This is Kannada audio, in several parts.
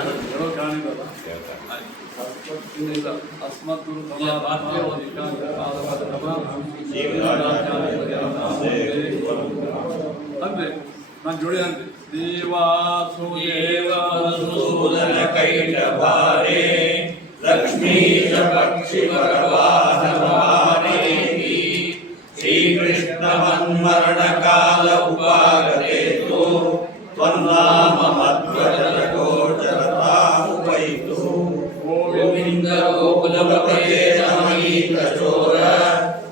ಹೇಳೋ ಕಾಣಿದಲ್ಲ ಅಸ್ಮತ್ ಗುರು ಅಂದ್ರೆ ನಾನು ಜೋಡಿ ಅಂತೆ ದೇವಾಸುದೇವಸೂದನ ಕೈಟಭಾರೆ ಲಕ್ಷ್ಮೀಶ ಪಕ್ಷಿ ಪರವಾಹನವಾನೇತಿ ಶ್ರೀಕೃಷ್ಣ ಮನ್ಮರಣ ಕಾಲ ಉಪಾಗತೇತು ತ್ವನ್ನಾಮ ಮಧ್ವಜನ ಗೋಚರತಾ ಉಪೈತು ಗೋವಿಂದ ಗೋಕುಲಪತಯೇ ನಮಗೀತ ಚೋರ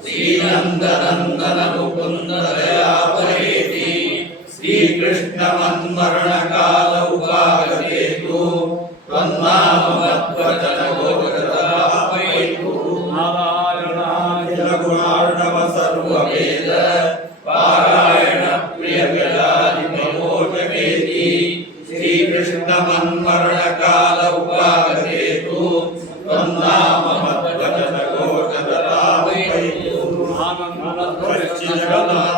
ಶ್ರೀನಂದನಂದನ ಮುಕುಂದ ದಯಾಪರೇತಿ ಶ್ರೀಕೃಷ್ಣ ಮನ್ಮರಣ ಕಾಲ ಉಪಾಗತೇತು ತ್ವನ್ನಾಮ ಮಧ್ವಜನ ಗೋಚರತಾ ಉಪೈತು ನಾರಾಯಣಾಖಿಲ ಗುಣಾರ್ಣವ ಸರ್ವವೇದ ಪಾರಾಯಣ ಪ್ರಿಯ ವಿಲಾದಿಮೋಚಕೇತಿ ಶ್ರೀಕೃಷ್ಣ ಮನ್ಮರಣ ಕಾಲ ಉಪಾಗತೇತು ತ್ವನ್ನಾಮ ಮಧ್ವಜನ ಗೋಚರತಾ ಉಪೈತು ಪಶ್ಚಿಮ ಜಗನ್ನಾಥ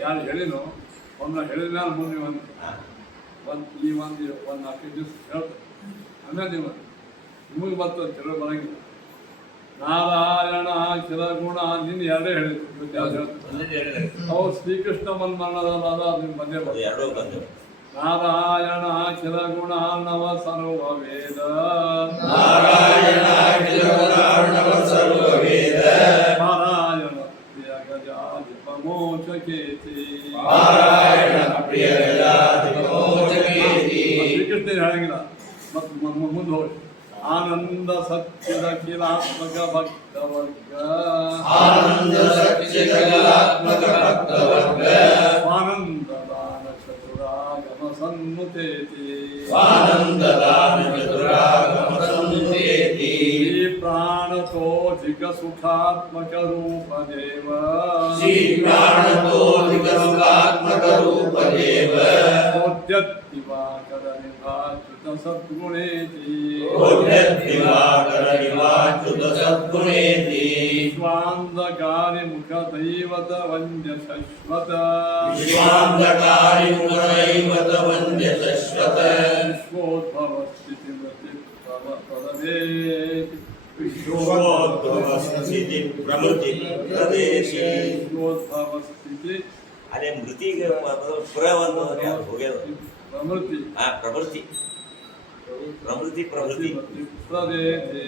ಯಾರು ಹೇಳಿನೋ ಒಂದು ಹೇಳಿದ ಮುಂದೆ ಈ ಒಂದು 4 ದಿವಸ ಹೇಳ್ತಾರೆ ಆಮೇಲೆ ನಿಮಗೆ ಮತ್ತೆ ಕೆಲವು ಬರಂಗಿಲ್ಲ ನಾರಾಯಣ ಕೆಲ ಗುಣ ನಿನ್ನ ಎರಡೇ ಹೇಳಿದ್ರು ಅವು ಶ್ರೀಕೃಷ್ಣ ಮನ್ಮರಣದ ನಿಮ್ ಬಂದೇ ಬರ್ತದೆ ನಾರಾಯಣ ಕೆಲ ಗುಣ ನವ ಸರ್ವ ವೇದ ನಾರಾಯಣ ಅಖಿಲ ಗುಣಾರ್ಣವ ಸರ್ವವೇದ ನಾರಾಯಣ ಪ್ರಿಯ ಗಜಾಧಿಪಮೋಚಕೇತಿ ನಾರಾಯಣ ಪ್ರಿಯ ಗಜಾಧಿಪಮೋಚಕೇತಿ ಶ್ರೀಕೃಷ್ಣ ಹೇಳಂಗಿಲ್ಲ ಮತ್ತು ಮುಂದೆ ಹೋಗಿ ಆನಂದ ಸತ್ಯದ ಕಿಲಾತ್ಮಕ ಭಕ್ತವರ್ಗ ಆನಂದ ಸಚ್ಚಿದ ಕಲಾತ್ಮಕ ಭಕ್ತವರ್ಗ ಸ್ವಾನಂದದಾನ ಚತುರಾಗಮ ಸನ್ಮುತೇತಿ ಸ್ವಾನಂದದಾನ ಚತುರಾಗಮ ಸನ್ಮುತೇತಿ ಶ್ರೀ ಪ್ರಾಣತೋಧಿಕ ಸುಖಾತ್ಮಕ ರೂಪ ದೇವ ಶ್ರೀ ಪ್ರಾಣತೋಧಿಕ ಸುಖಾತ್ಮಕ ರೂಪ ದೇವ ದಿವಾಕರ ನಿಭಾಚ್ಯುತ ಸದ್ಗುಣೇತಿ ದಿವಾಕರ ನಿವಾಚ್ಯುತ ಸದ್ಗುಣೇತಿ ವಿಶ್ವಾಂಧಕಾರಿ ಮುಖ ದೈವತ ವಂದ್ಯ ಶಶ್ವತ ವಿಶ್ವಾಂಧಕಾರಿ ಮುಖ ದೈವತ ವಂದ್ಯ ಶಶ್ವತ ವಿಶ್ವೋದ್ಭವ ಸ್ಥಿತಿ ಮೃತಿ ಪದವೇತಿ ವಿಶ್ವೋದ್ಭವ ಸ್ಥಿತಿ ಪ್ರಮೃತಿ ಪ್ರದೇಶಿ ವಿಶ್ವೋದ್ಭವ ಸ್ಥಿತಿ ಅದೇ ಮೃತಿಗೆ ಪುರವನ್ನು ಹೋಗ್ಯದ ಪ್ರಮೃತಿ ಪ್ರವೃತ್ತಿ ಪ್ರವೃತ್ತಿ ಪ್ರವೃತ್ತಿ ಪ್ರದೇಶಿ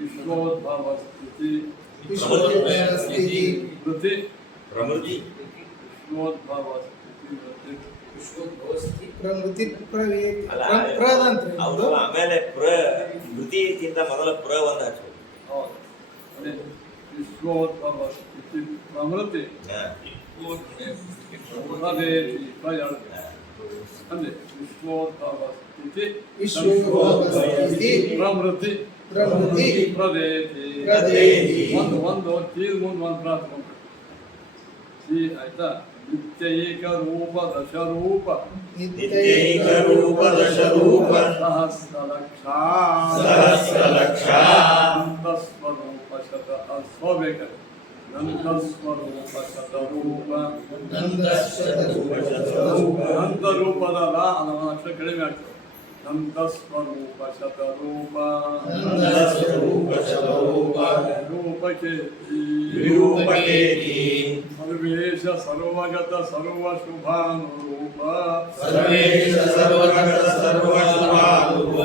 ವಿಶ್ವೋದ್ಭವ ಸ್ಥಿತಿ ಮೃತಿ ಪ್ರವೃತ್ತಿ ವಿಶ್ವೋದ್ಭವ ಸ್ಥಿತಿ ಪ್ರವೃತ್ತಿ ಪ್ರವೇತಿ ಅಲ್ಲ ಪ್ರದಂತ್ರಿ ಅವರು ಆಮೇಲೆ ಮೃತಿಗಿಂತ ಮೊದಲ ಪುರ ಒಂದು ಹಚ್ಚಬೇಕು ಹೌದು ಅದೇ ವಿಶ್ವೋದ್ಭವ ಸ್ಥಿತಿ ಪ್ರಮೃತಿ ಪ್ರದೇಶಿ ಪ್ರಯಾಣ ಅಂದ್ರೆ ವಿಶ್ವೋದ್ಭವ ಸ್ಥಿತಿ ಪ್ರಮೃತಿ ಪ್ರದೇಶಿ ಒಂದು ತೀರ್ ಮುಂದೆ ಒಂದು ಪ್ರಾರ್ಥನೆ ಶ್ರೀ ಆಯ್ತಾ ನಿತ್ಯೈಕ ರೂಪ ದಶರೂಪ ನಿತ್ಯೈಕ ರೂಪ ದಶರೂಪ ಸಹಸ್ರಲಕ್ಷ ನಂದಸ್ವರೂಪ ಶತ ಅಸ್ವಬೇಕ ನಂದಸ್ವರೂಪ ಶತರೂಪ ನಂದರೂಪದಲ್ಲ ಅದನ್ನು ಅಕ್ಷರ ಕಡಿಮೆ ಆಗ್ತದೆ ನಂದಸ್ವರೂಪ ಶತರೂಪ ವಿರೂಪಕೇತಿ ಸರ್ವೇಶ ಸರ್ವಗತ ಸರ್ವಶುಭಾನುರೂಪ ಸರ್ವೇಶ ಸರ್ವಗತ ಸರ್ವಶುಭಾನುರೂಪ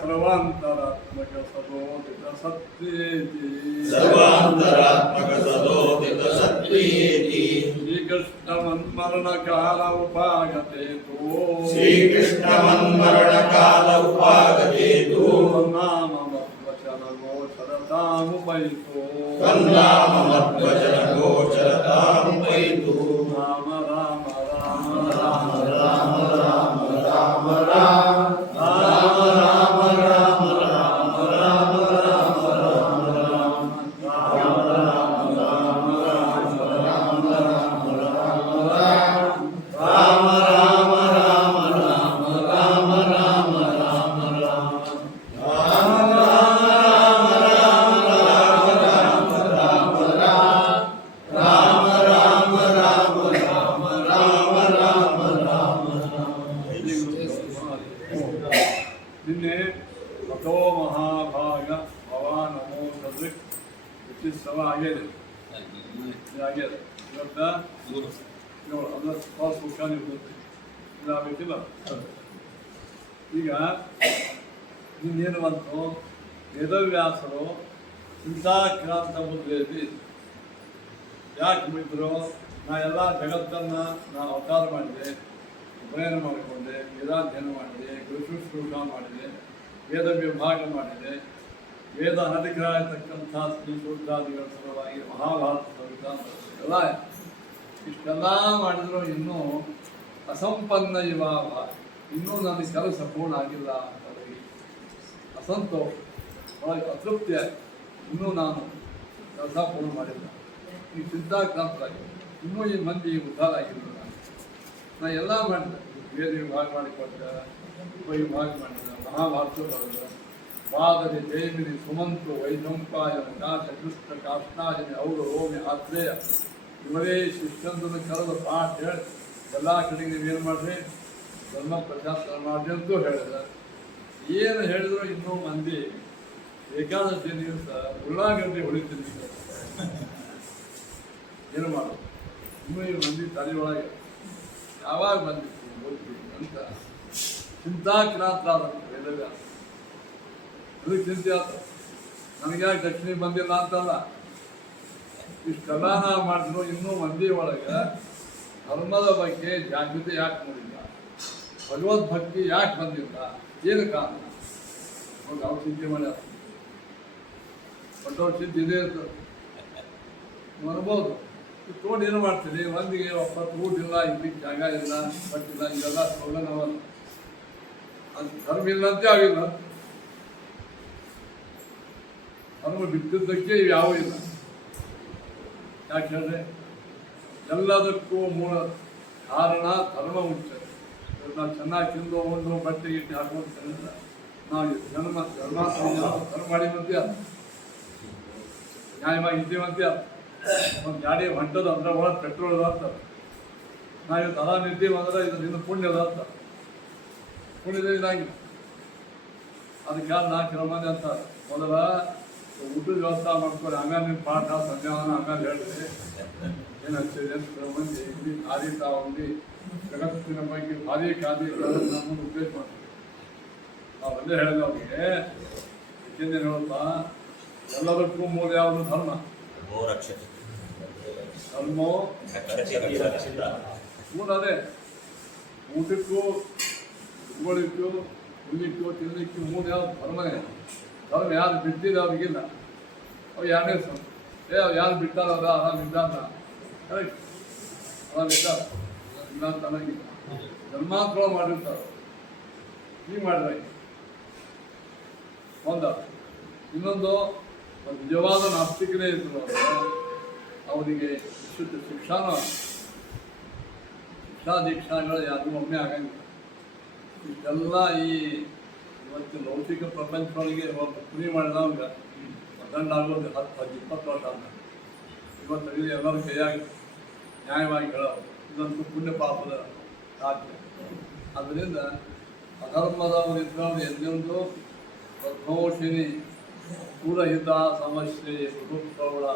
ಸರ್ವಾಂತರಾತ್ಮಕ ಸದೋದಿತ ಸತ್ಯೇತಿ ಸರ್ವಾಂತರಾತ್ಮಕ ಸದೋದಿತ ಸತ್ಯೇತಿ ಶ್ರೀಕೃಷ್ಣ ಮನ್ಮರಣ ಕಾಲ ಉಪಾಗತೇತು ಶ್ರೀಕೃಷ್ಣ ಮನ್ಮರಣ ಕಾಲ ಉಪಾಗತೇತು ನಾಮ ಮಧ್ವಚನ ಗೋಚರತಾಮುಪೈತು ತನ್ನಾಮ ಮಧ್ವಚನ ಗೋಚರತಾಮುಪೈತು ರಾಮ ರಾಮ ರಾಮ ರಾಮ ರಾಮ ರಾಮ ರಾಮ ರಾಮ ಇಷ್ಟು ಸಮ ಆಗಿದೆ ಆಗಿದೆ ಇವತ್ತ ಇವಾಗ ಅದರ ಭಾಳ ಸುಖ ಇರ್ತೈತಿ ಇದಾಗಬೇಕಿಲ್ಲ ಈಗ ಇನ್ನೇನು ಬಂತು ವೇದವ್ಯಾಸರು ಚಿಂತಾಕ್ರಾಂತ ಮುದ್ರೆಯಲ್ಲಿ ಯಾಕೆ ಬಿಟ್ಟರು ನಾ ಎಲ್ಲ ಜಗತ್ತನ್ನು ನಾನು ಅವತಾರ ಮಾಡಿದೆ ಉಪನಯನ ಮಾಡಿಕೊಂಡೆ ವೇದಾಧ್ಯಯನ ಮಾಡಿದೆ ಗುರುಶುಶ್ರೂಷ ಮಾಡಿದೆ ವೇದ ವಿಭಾಗ ಮಾಡಿದೆ ವೇದ ಅನಧಿಕರಾಗಿರ್ತಕ್ಕಂಥ ಶ್ರೀ ಸೂತ್ರಾದಿಗಳ ಸಲುವಾಗಿ ಮಹಾಭಾರತ ಸಂವಿಧಾನ ಎಲ್ಲ ಇಷ್ಟೆಲ್ಲ ಮಾಡಿದ್ರು ಇನ್ನೂ ಅಸಂಪನ್ನ ಇವಾಗ ಇನ್ನೂ ನನಗೆ ಕೆಲಸ ಪೂರ್ಣ ಆಗಿಲ್ಲ ಅಂತವರಿಗೆ ಅಸಂತೋಷ ಒಳಗೆ ಅತೃಪ್ತಿ ಆಯಿತು ಇನ್ನೂ ನಾನು ಕೆಲಸ ಪೂರ್ಣ ಮಾಡಿಲ್ಲ ಈ ಚಿಂತಾಕ್ರಾಂತರಾಗಿ ಇನ್ನೂ ಈ ಮಂದಿ ಉದ್ಧಾರ ಆಗಿಲ್ಲ ನಾ ಎಲ್ಲ ಮಾಡಿದೆ ವೇದ ವಿಭಾಗ ಮಾಡಿಕೊಟ್ಟೆ ಉಪವಿಭಾಗ ಮಾಡಿದೆ ಮಹಾಭಾರತ ಬರೆದ ಪಾದರಿ ಜೈಮಿನಿ ಸುಮಂತು ವೈಜಂಪಾಯನ ಕಾಶ ಕೃಷ್ಣ ಕಾಷ್ಣಾಜನಿ ಅವರು ಓಮಿ ಆತ್ರೇಯ ಇವರೇ ಶಿಷ್ಯಂದನ್ನು ಕರೆದು ಪಾಠ ಹೇಳಿ ಎಲ್ಲ ಕಡೆಗೆ ನೀವೇನು ಮಾಡಿರಿ ಧರ್ಮ ಪ್ರಚಾರ ಮಾಡಿ ಅಂತೂ ಹೇಳಿದ ಏನು ಹೇಳಿದ್ರು ಇನ್ನೂ ಮಂದಿ ಏಕಾದಶಿ ದಿವಸ ಉಳ್ಳಾಗಡ್ಡಿ ಹೊಡಿತೀನಿ ಏನು ಮಾಡೋದು ಇನ್ನೂ ಈ ಮಂದಿ ತಲೆ ಒಳಗೆ ಯಾವಾಗ ಬಂದಿತ್ತು ಹೋಗ್ತೀವಿ ಅಂತ ಚಿಂತಾಕ್ರಾಂತರಾದಂಥ ವೇದವ್ಯಾಸ ಅದಕ್ಕೆ ಚಿಂತೆ ಆಯ್ತು ನನಗ್ಯಾಕೆ ದಕ್ಷಿಣ ಬಂದಿಲ್ಲ ಅಂತಲ್ಲ ಇಷ್ಟೆಲ್ಲ ನಾವು ಮಾಡಿದ್ರು ಇನ್ನೂ ಮಂದಿ ಒಳಗೆ ಧರ್ಮದ ಬಗ್ಗೆ ಜಾಗೃತಿ ಯಾಕೆ ಮಾಡಿಲ್ಲ ಭಗವದ್ಭಕ್ತಿ ಯಾಕೆ ಬಂದಿಲ್ಲ ಏನು ಕಾರಣ ಅವ್ರು ಅವ್ರು ಚಿಂತೆ ಮಾಡ್ಯಾರ ದೊಡ್ಡವ್ರ ಚಿಂತೆ ಇದೆ ಇರ್ತದೆ ನೀವು ಅನ್ಬೋದು ತೋಡು ಏನು ಮಾಡ್ತೀರಿ ಮಂದಿಗೆ ಒಪ್ಪತ್ತು ಊಟ ಇಲ್ಲ ಇಲ್ಲಿಗೆ ಜಾಗ ಇಲ್ಲ ಬಟ್ಟಿಲ್ಲ ಇದೆಲ್ಲ ಸ್ಲೋಗನ್ ಅವಲ್ಲ ಅದು ಧರ್ಮ ಇಲ್ಲ ಅಂತ ಆಗಿಲ್ಲ ಧರ್ಮ ಬಿಟ್ಟಿದ್ದಕ್ಕೆ ಇವು ಯಾವ ಇಲ್ಲ ಯಾಕೆ ಹೇಳಿದ್ರೆ ಎಲ್ಲದಕ್ಕೂ ಮೂಲ ಕಾರಣ ಧರ್ಮ ಉಂಟು ನಾವು ಚೆನ್ನಾಗಿ ತಿಂದು ಒಂದು ಬಟ್ಟೆ ಗಿಟ್ಟೆ ಹಾಕೊಂಡು ನಾವು ಜನ್ಮ ಧರ್ಮ ಮಾಡಿವಂತೆ ಅಲ್ಲ ನ್ಯಾಯವಾಗಿ ಇದ್ದೀವಂತೆ ಅಲ್ಲ ಒಂದು ಗಾಡಿ ಹೊಂಟದ ಅಂದ್ರೆ ಒಳಗೆ ಪೆಟ್ರೋಲ್ ಅಂತಾರೆ ನಾವು ಇವತ್ತು ಆರಾಮ ಇದ್ದೀವಿ ಅಂದ್ರೆ ಇದು ನಿನ್ನ ಪುಣ್ಯದ ಅಂತ ಪುಣ್ಯದ ಇದಾಗಿಲ್ಲ ಅದಕ್ಕೆ ಯಾರು 4 ಮಂದಿ ಅಂತಾರೆ ಮೊದಲ ಊಟದ ವ್ಯವಸ್ಥೆ ಮಾಡ್ಕೊಳ್ಳಿ ಆಮೇಲೆ ನಿಮ್ಮ ಪಾಠ ಸಂಧ್ಯಾವನ ಆಮೇಲೆ ಹೇಳಿರಿ ಏನು ಹಚ್ಚಿದೆ ಅಂತ ಮಂದಿ ಇಲ್ಲಿ ಖಾದಿ ತಾವಂದು ಜಗತ್ತಿನ ಬಗ್ಗೆ ಭಾರಿ ಖಾದಿ ನಮ್ಮನ್ನು ಉಪಯೋಗ ಮಾಡ್ತೀವಿ ನಾವು ಒಂದೇ ಹೇಳಿದ ಅವ್ರಿಗೆ ಯಾಕೆಂದ್ರೆ ಹೇಳುತ್ತಾ ಎಲ್ಲದಕ್ಕೂ ಮೂಲ ಯಾವುದು ಧರ್ಮ ಧರ್ಮೋ ಮೂಲ ಅದೇ ಊಟಕ್ಕೂ ಉಗೋಳಿಕ್ಕೂ ಹುಲ್ಲಿಕ್ಕೂ ತಿನ್ನಲಿಕ್ಕೂ ಮೂಲ ಯಾವ್ದು ಧರ್ಮನೇ ಧರ್ಮ ಯಾರು ಬಿಟ್ಟಿದೆ ಅವ್ರಿಗಿಲ್ಲ ಅವು ಯಾರೇ ಅವು ಯಾರು ಬಿಟ್ಟಾರದ ಆರಾಮಿದ್ದಾನ ಕರೆಕ್ಟ್ ಆರಾಮಿದ್ದಾರ ಇಲ್ಲ ಅಂತ ಅನ್ನಂಗಿಲ್ಲ ಜನ್ಮಾಂತರ ಮಾಡಿರ್ತಾರೆ ಈ ಮಾಡಿದ್ರೆ ಒಂದ ಇನ್ನೊಂದು ನಿಜವಾದ ನಾಸ್ತಿಕನೇ ಇದ್ರು ಅವರಿಗೆ ಶುದ್ಧ ಶಿಕ್ಷಾ ದೀಕ್ಷಾಗಳು ಯಾರಿಗೂ ಒಮ್ಮೆ ಆಗಂಗಿಲ್ಲ ಇಷ್ಟೆಲ್ಲ ಈ ಇವತ್ತು ಲೌಕಿಕ ಪ್ರಪಂಚದೊಳಗೆ ಒಬ್ಬ ಕುರಿ ಮಾಡಿದವಾಗ ದಂಡ ಆಗೋದು 10-20 ವರ್ಷ ಅಂತ ಇವತ್ತು ಎಲ್ಲರ ಕೈಯಾಗಿ ನ್ಯಾಯವಾಗಿ ಹೇಳೋದು ಇದಂತೂ ಪುಣ್ಯ ಪಾಪದ ರಾಜ್ಯ ಅದರಿಂದ ಅಧರ್ಮದವರಿದ್ದವರು ಎಂದೆಂದು ಪದ್ಮೋಷಿನಿ ಪೂರಹಿತ ಸಮಸ್ಯೆ ಪ್ರಭುತ್ವಗಳ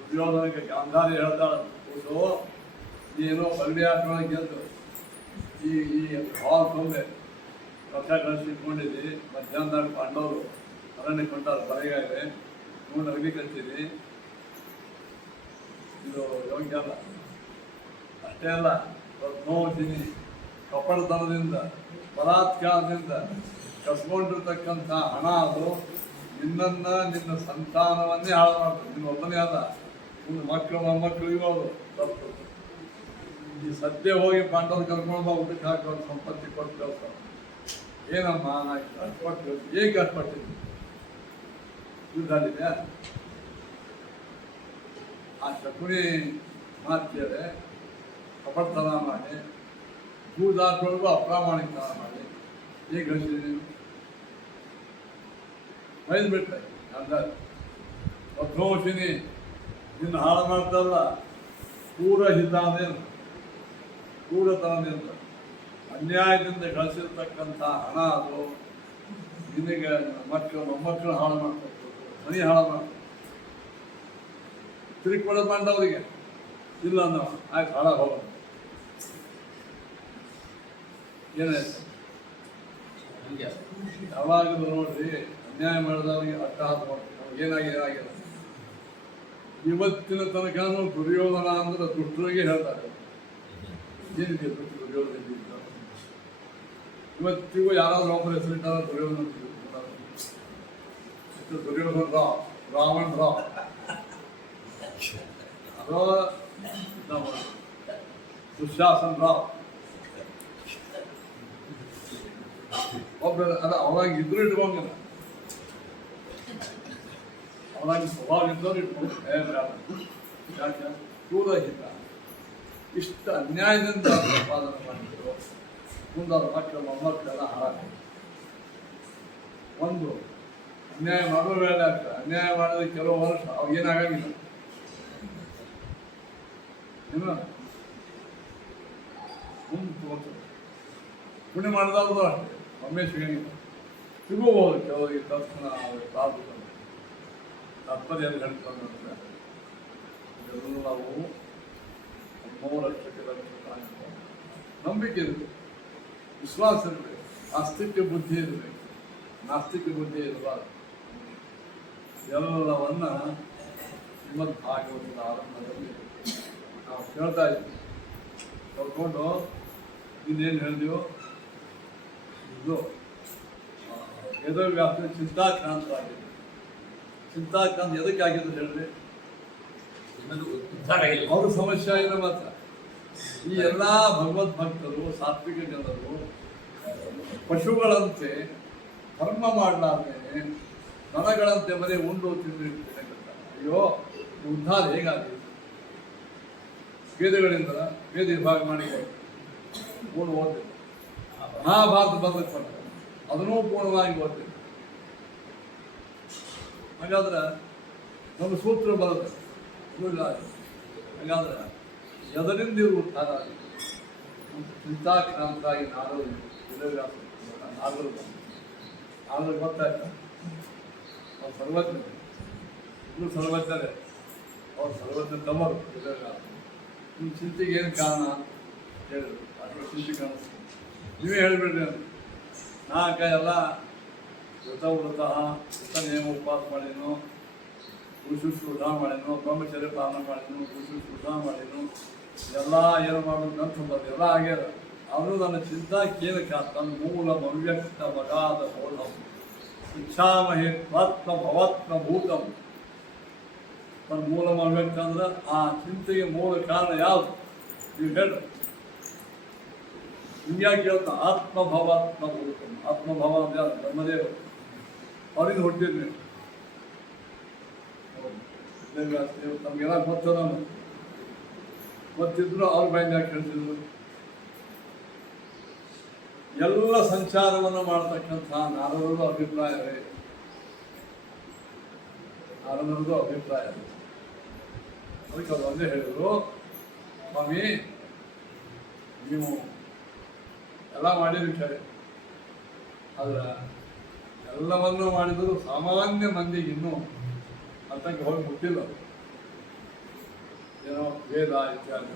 ದುರ್ಯೋಧನಕ್ಕೆ ಗಾಂಧಾರಿ ಹೇಳ್ತಾಳೆ ಕೂಸು ನೀನು ಬಗಡಿ ಹಾಕೋಣ ಗೆದ್ದು ಈ ಹಾಲ್ ತೊಂದರೆ ರಥ ಕಳಿಸಿಟ್ಕೊಂಡಿದ್ದಿ ಮಧ್ಯಾಹ್ನದಾಗ ಪಾಂಡವರು ಅರಣ್ಯ ಕೊಂಡಾರ ಬರೆಗಾಯಿದೆ ನೋಡಿ ಅಗ್ನಿ ಕಲ್ತಿದ್ದಿ ಇದು ಯೋಗ್ಯ ಅಲ್ಲ ಅಷ್ಟೇ ಅಲ್ಲ ಪದ್ಮೋಷಿನಿ ಕಪಟತನದಿಂದ ಬಲಾತ್ಕಾರದಿಂದ ಕಸ್ಕೊಂಡಿರ್ತಕ್ಕಂಥ ಹಣ ಅದು ನಿನ್ನ ಸಂತಾನವನ್ನೇ ಹಾಳು ಮಾಡ್ತದೆ ನಿನ್ನ ಒಬ್ಬನೇ ಅಲ್ಲ ನಿನ್ನ ಮಕ್ಕಳು ಮೊಮ್ಮಕ್ಕಳು ಇರೋದು ತಪ್ಪು ಈ ಸದ್ಯ ಹೋಗಿ ಪಾಂಡವ್ರು ಕರ್ಕೊಂಡು ಬಾ ಊಟಕ್ಕೆ ಹಾಕೋದು ಸಂಪತ್ತಿ ಕೊಟ್ಟು ಕಳ್ಸೋ ಏನಮ್ಮ ನಾ ಕಷ್ಟಪಟ್ಟು ಹೇಗೆ ಕಷ್ಟಪಟ್ಟಿದ್ದೀನಿ ಯುದ್ಧದಿದೆ ಆ ಶಕುನಿ ಮಾತು ಕೇಳಿ ಕಪಟತನ ಮಾಡಿ ಭೂದಾಟೊಳಗೂ ಅಪ್ರಾಮಾಣಿಕತನ ಮಾಡಿ ಹೇಗೆ ಗಳಿಸಿದ್ದೀನಿ ಬೈದ್ಬಿಟ್ರೆ ಅಂದ ಪದ್ಮೋಷಿನಿ ನಿನ್ನ ಹಾಳು ಮಾಡ್ತಾರಲ್ಲ ಕ್ರೂರತನದಿಂದ ಅನ್ಯಾಯದಿಂದ ಗಳಿಸಿರ್ತಕ್ಕಂಥ ಹಣ ಅದು ನಿನಗೆ ಮಕ್ಕಳು ಮೊಮ್ಮಕ್ಕಳು ಹಾಳು ಮಾಡ್ತಕ್ಕಂಥದ್ದು ಮನೆ ಹಾಳು ಮಾಡ್ತಕ್ಕಂಥದ್ದು ತಿರುಗಿ ಕೊಡೋದು ಮಾಡಿದವರಿಗೆ ಇಲ್ಲ ಅನ್ನೋ ಆಯ್ತು ಹಾಳಾಗಿ ಹೋಗೋದು ಏನಾಯ್ತು ಯಾವಾಗಲೂ ನೋಡ್ರಿ ಅನ್ಯಾಯ ಮಾಡಿದವರಿಗೆ ಅಟ್ಟಹಾಸ ಮಾಡ್ತೀವಿ ಏನಾಗಿದೆ ಇವತ್ತಿನ ತನಕನೂ ದುರ್ಯೋಧನ ಅಂದ್ರೆ ದುಷ್ಟರಿಗೆ ಹೇಳ್ತಾರೆ ಏನಿದೆ ದುರ್ಯೋಧನ ಇವತ್ತಿಗೂ ಯಾರಾದ್ರೂ ಒಬ್ಬರು ಹೆಸರಿಟ್ಟಾರ ದುರ್ಯೋಧನ ದುರ್ಯೋಧನ ರಾವ್ ರಾವಣ್ ರಾವ್ ಅದೋ ದುಶಾಸನ್ ರಾವ್ ಒಬ್ಬ ಅದ ಅವಾಗ ಇದ್ರು ಇಟ್ಕೊಂಗಿಲ್ಲ ಅವನಾಗಿ ಸ್ವಭಾವ ಇದ್ದವ್ರು ಇಟ್ಕೊಂಡು ಯಾಕೆ ಕ್ರೂರಹಿತ ಇಷ್ಟ ಅನ್ಯಾಯದಿಂದ ಸಂಪಾದನೆ ಮಾಡಿದ್ರು ಮುಂದಾದ ಮಕ್ಕಳು ಮೊಮ್ಮಕ್ಕಳೆಲ್ಲ ಹಾಳಾಗ ಒಂದು ಅನ್ಯಾಯ ಮಾಡೋ ವೇಳೆ ಆಗ್ತದೆ ಅನ್ಯಾಯ ಮಾಡಿದ್ರೆ ಕೆಲವು ವರ್ಷ ಅವಾಗ ಏನಾಗಂಗಿಲ್ಲ ಏನು ಮುಂದೆ ತೋರ್ತದೆ ಪುಣ್ಯ ಮಾಡಿದಾದ್ರು ಅಷ್ಟೇ ಒಮ್ಮೆ ಸಿಗಬಹುದು ಕೆಲವರಿಗೆ ತಕ್ಷಣ ಸಾಧು ತಾತ್ಪರ್ಯ ಹೇಳ್ಕೊಂಡ್ರೆ ಎಲ್ಲವೂ 3 ಲಕ್ಷಕ್ಕೆ ನಂಬಿಕೆ ಇರಬೇಕು ವಿಶ್ವಾಸ ಇರಬೇಕು ಆಸ್ತಿಕ ಬುದ್ಧಿ ಇರಬೇಕು ನಾಸ್ತಿಕ ಬುದ್ಧಿ ಇರಬಾರ್ದು ಎಲ್ಲವನ್ನ ಶ್ರೀಮದ್ ಭಾಗವತದ ಆರಂಭದಲ್ಲಿ ನಾವು ಕೇಳ್ತಾ ಇದ್ವಿ ಕರ್ಕೊಂಡು ಇನ್ನೇನು ಹೇಳಿದೆವು ಇದು ವೇದವ್ಯಾಸ ಚಿಂತಾಕ್ರಾಂತರಾಗಿದೆ ಚಿಂತಾಕ್ರಾಂತ ಎದಕ್ಕೆ ಆಗಿದ್ದು ಹೇಳಿದ್ರೆ ಅವ್ರ ಸಮಸ್ಯೆ ಆಗಿಲ್ಲ ಮಾತ್ರ ಈ ಎಲ್ಲ ಭಗವದ್ ಭಕ್ತರು ಸಾತ್ವಿಕ ಜನರು ಪಶುಗಳಂತೆ ಕರ್ಮ ಮಾಡಲಾರ್ದೇನೆ ದನಗಳಂತೆ ಬರೀ ಉಂಡು ತಿಂದಿರ್ತಾರೆ ಅಯ್ಯೋ ಉದ್ಧಾರ ಹೇಗಾಗಿದೆ ವೇದಗಳಿಂದ ವೇದ ವಿಭಾಗ ಮಾಡಿ ಪೂರ್ಣ ಓದ್ತಿದ್ದೆ ಮಹಾಭಾರತ ಬದಲಕ್ಕೆ ಬಂದ ಅದನ್ನೂ ಪೂರ್ಣವಾಗಿ ಓದ್ತಿದ್ದೆ ಹಾಗಾದ್ರೆ ನಮ್ಮ ಸೂತ್ರ ಬರುತ್ತೆ ಹಾಗಾದ್ರೆ ಎದರಿಂದ ಇವರು ಉದ್ಧಾರ ಆಗಿದೆ ಚಿಂತಾಕ್ರಾಂತರಾಗಿ ನಾರದರು ಗೊತ್ತಾಯ್ತು ಅವ್ರು ಸರ್ವಜ್ಞ ಇನ್ನು ಸರ್ವಜ್ಞರೇ ಅವ್ರು ಸರ್ವಜ್ಞ ತಮ್ಮರು ನಿಮ್ಮ ಚಿಂತೆಗೆ ಏನು ಕಾರಣ ಹೇಳಿದ್ರು ಅದ್ರ ಚಿಂತೆ ಕಾಣಿಸ್ತು ನೀವೇ ಹೇಳಿಬಿಡ್ರಿ ಅಂತ ನಾಕ ಎಲ್ಲ ವೃತ ನೇಮ ಉಪವಾಸ ಮಾಡಿದ್ನು ಶುಶ್ರೂಷ ಮಾಡಿದ್ನು ಬ್ರಹ್ಮಚರ್ಯ ಪಾಲನ ಮಾಡಿದ್ನು ಶುಶ್ರೂಷ ಮಾಡಿದ್ನು ಎಲ್ಲ ಏನು ಮಾಡೋದು ಅಂತ ಬಂದು ಎಲ್ಲ ಆಗ್ಯಾರ ಆದರೂ ನನ್ನ ಚಿಂತಾಕೇನಕ ತನ್ನ ಮೂಲ ಅವ್ಯಕ್ತ ಮಗಾದ ಬೋಧ ಇಚ್ಛಾಮಹೇ ತ್ವಾತ್ಮ ಭವಾತ್ಮ ಭೂತಂ ತನ್ನ ಮೂಲ ಅವ್ಯಕ್ತ ಅಂದ್ರೆ ಆ ಚಿಂತೆಗೆ ಮೂಲ ಕಾರಣ ಯಾವುದು ನೀವು ಹೇಳ್ರಿ ಹಿಂಗ್ಯಾಕೆ ಹೇಳ್ತಾ ಆತ್ಮಭವಾತ್ಮ ಭೂತಂ ಆತ್ಮಭವ ಅಂತ ಯಾರು ಬ್ರಹ್ಮದೇವ ಅವರಿಂದ ಹುಟ್ಟಿದ್ವಿ ತಮಗೆಲ್ಲ ಗೊತ್ತದ ಗೊತ್ತಿದ್ರು ಅವ್ರ ಬಾಯಿಂದ ಕೇಳ್ತಿದ್ರು ಎಲ್ಲ ಸಂಚಾರವನ್ನು ಮಾಡ್ತಕ್ಕಂಥ ನಾರದರದು ಅಭಿಪ್ರಾಯವೇ ನಾರದರದು ಅಭಿಪ್ರಾಯ ಅದಕ್ಕೆ ಅವ್ರು ಒಂದೇ ಹೇಳಿದ್ರು ಸ್ವಾಮಿ ನೀವು ಎಲ್ಲ ಮಾಡಿದ್ರಿ ಸರಿ ಆದ್ರೆ ಎಲ್ಲವನ್ನೂ ಮಾಡಿದರೂ ಸಾಮಾನ್ಯ ಮಂದಿಗೆ ಇನ್ನೂ ಅಂತಕ್ಕೆ ಹೋಗಿ ಮುಟ್ಟಿಲ್ಲ ಏನೋ ವೇದ ಇತ್ಯಾದಿ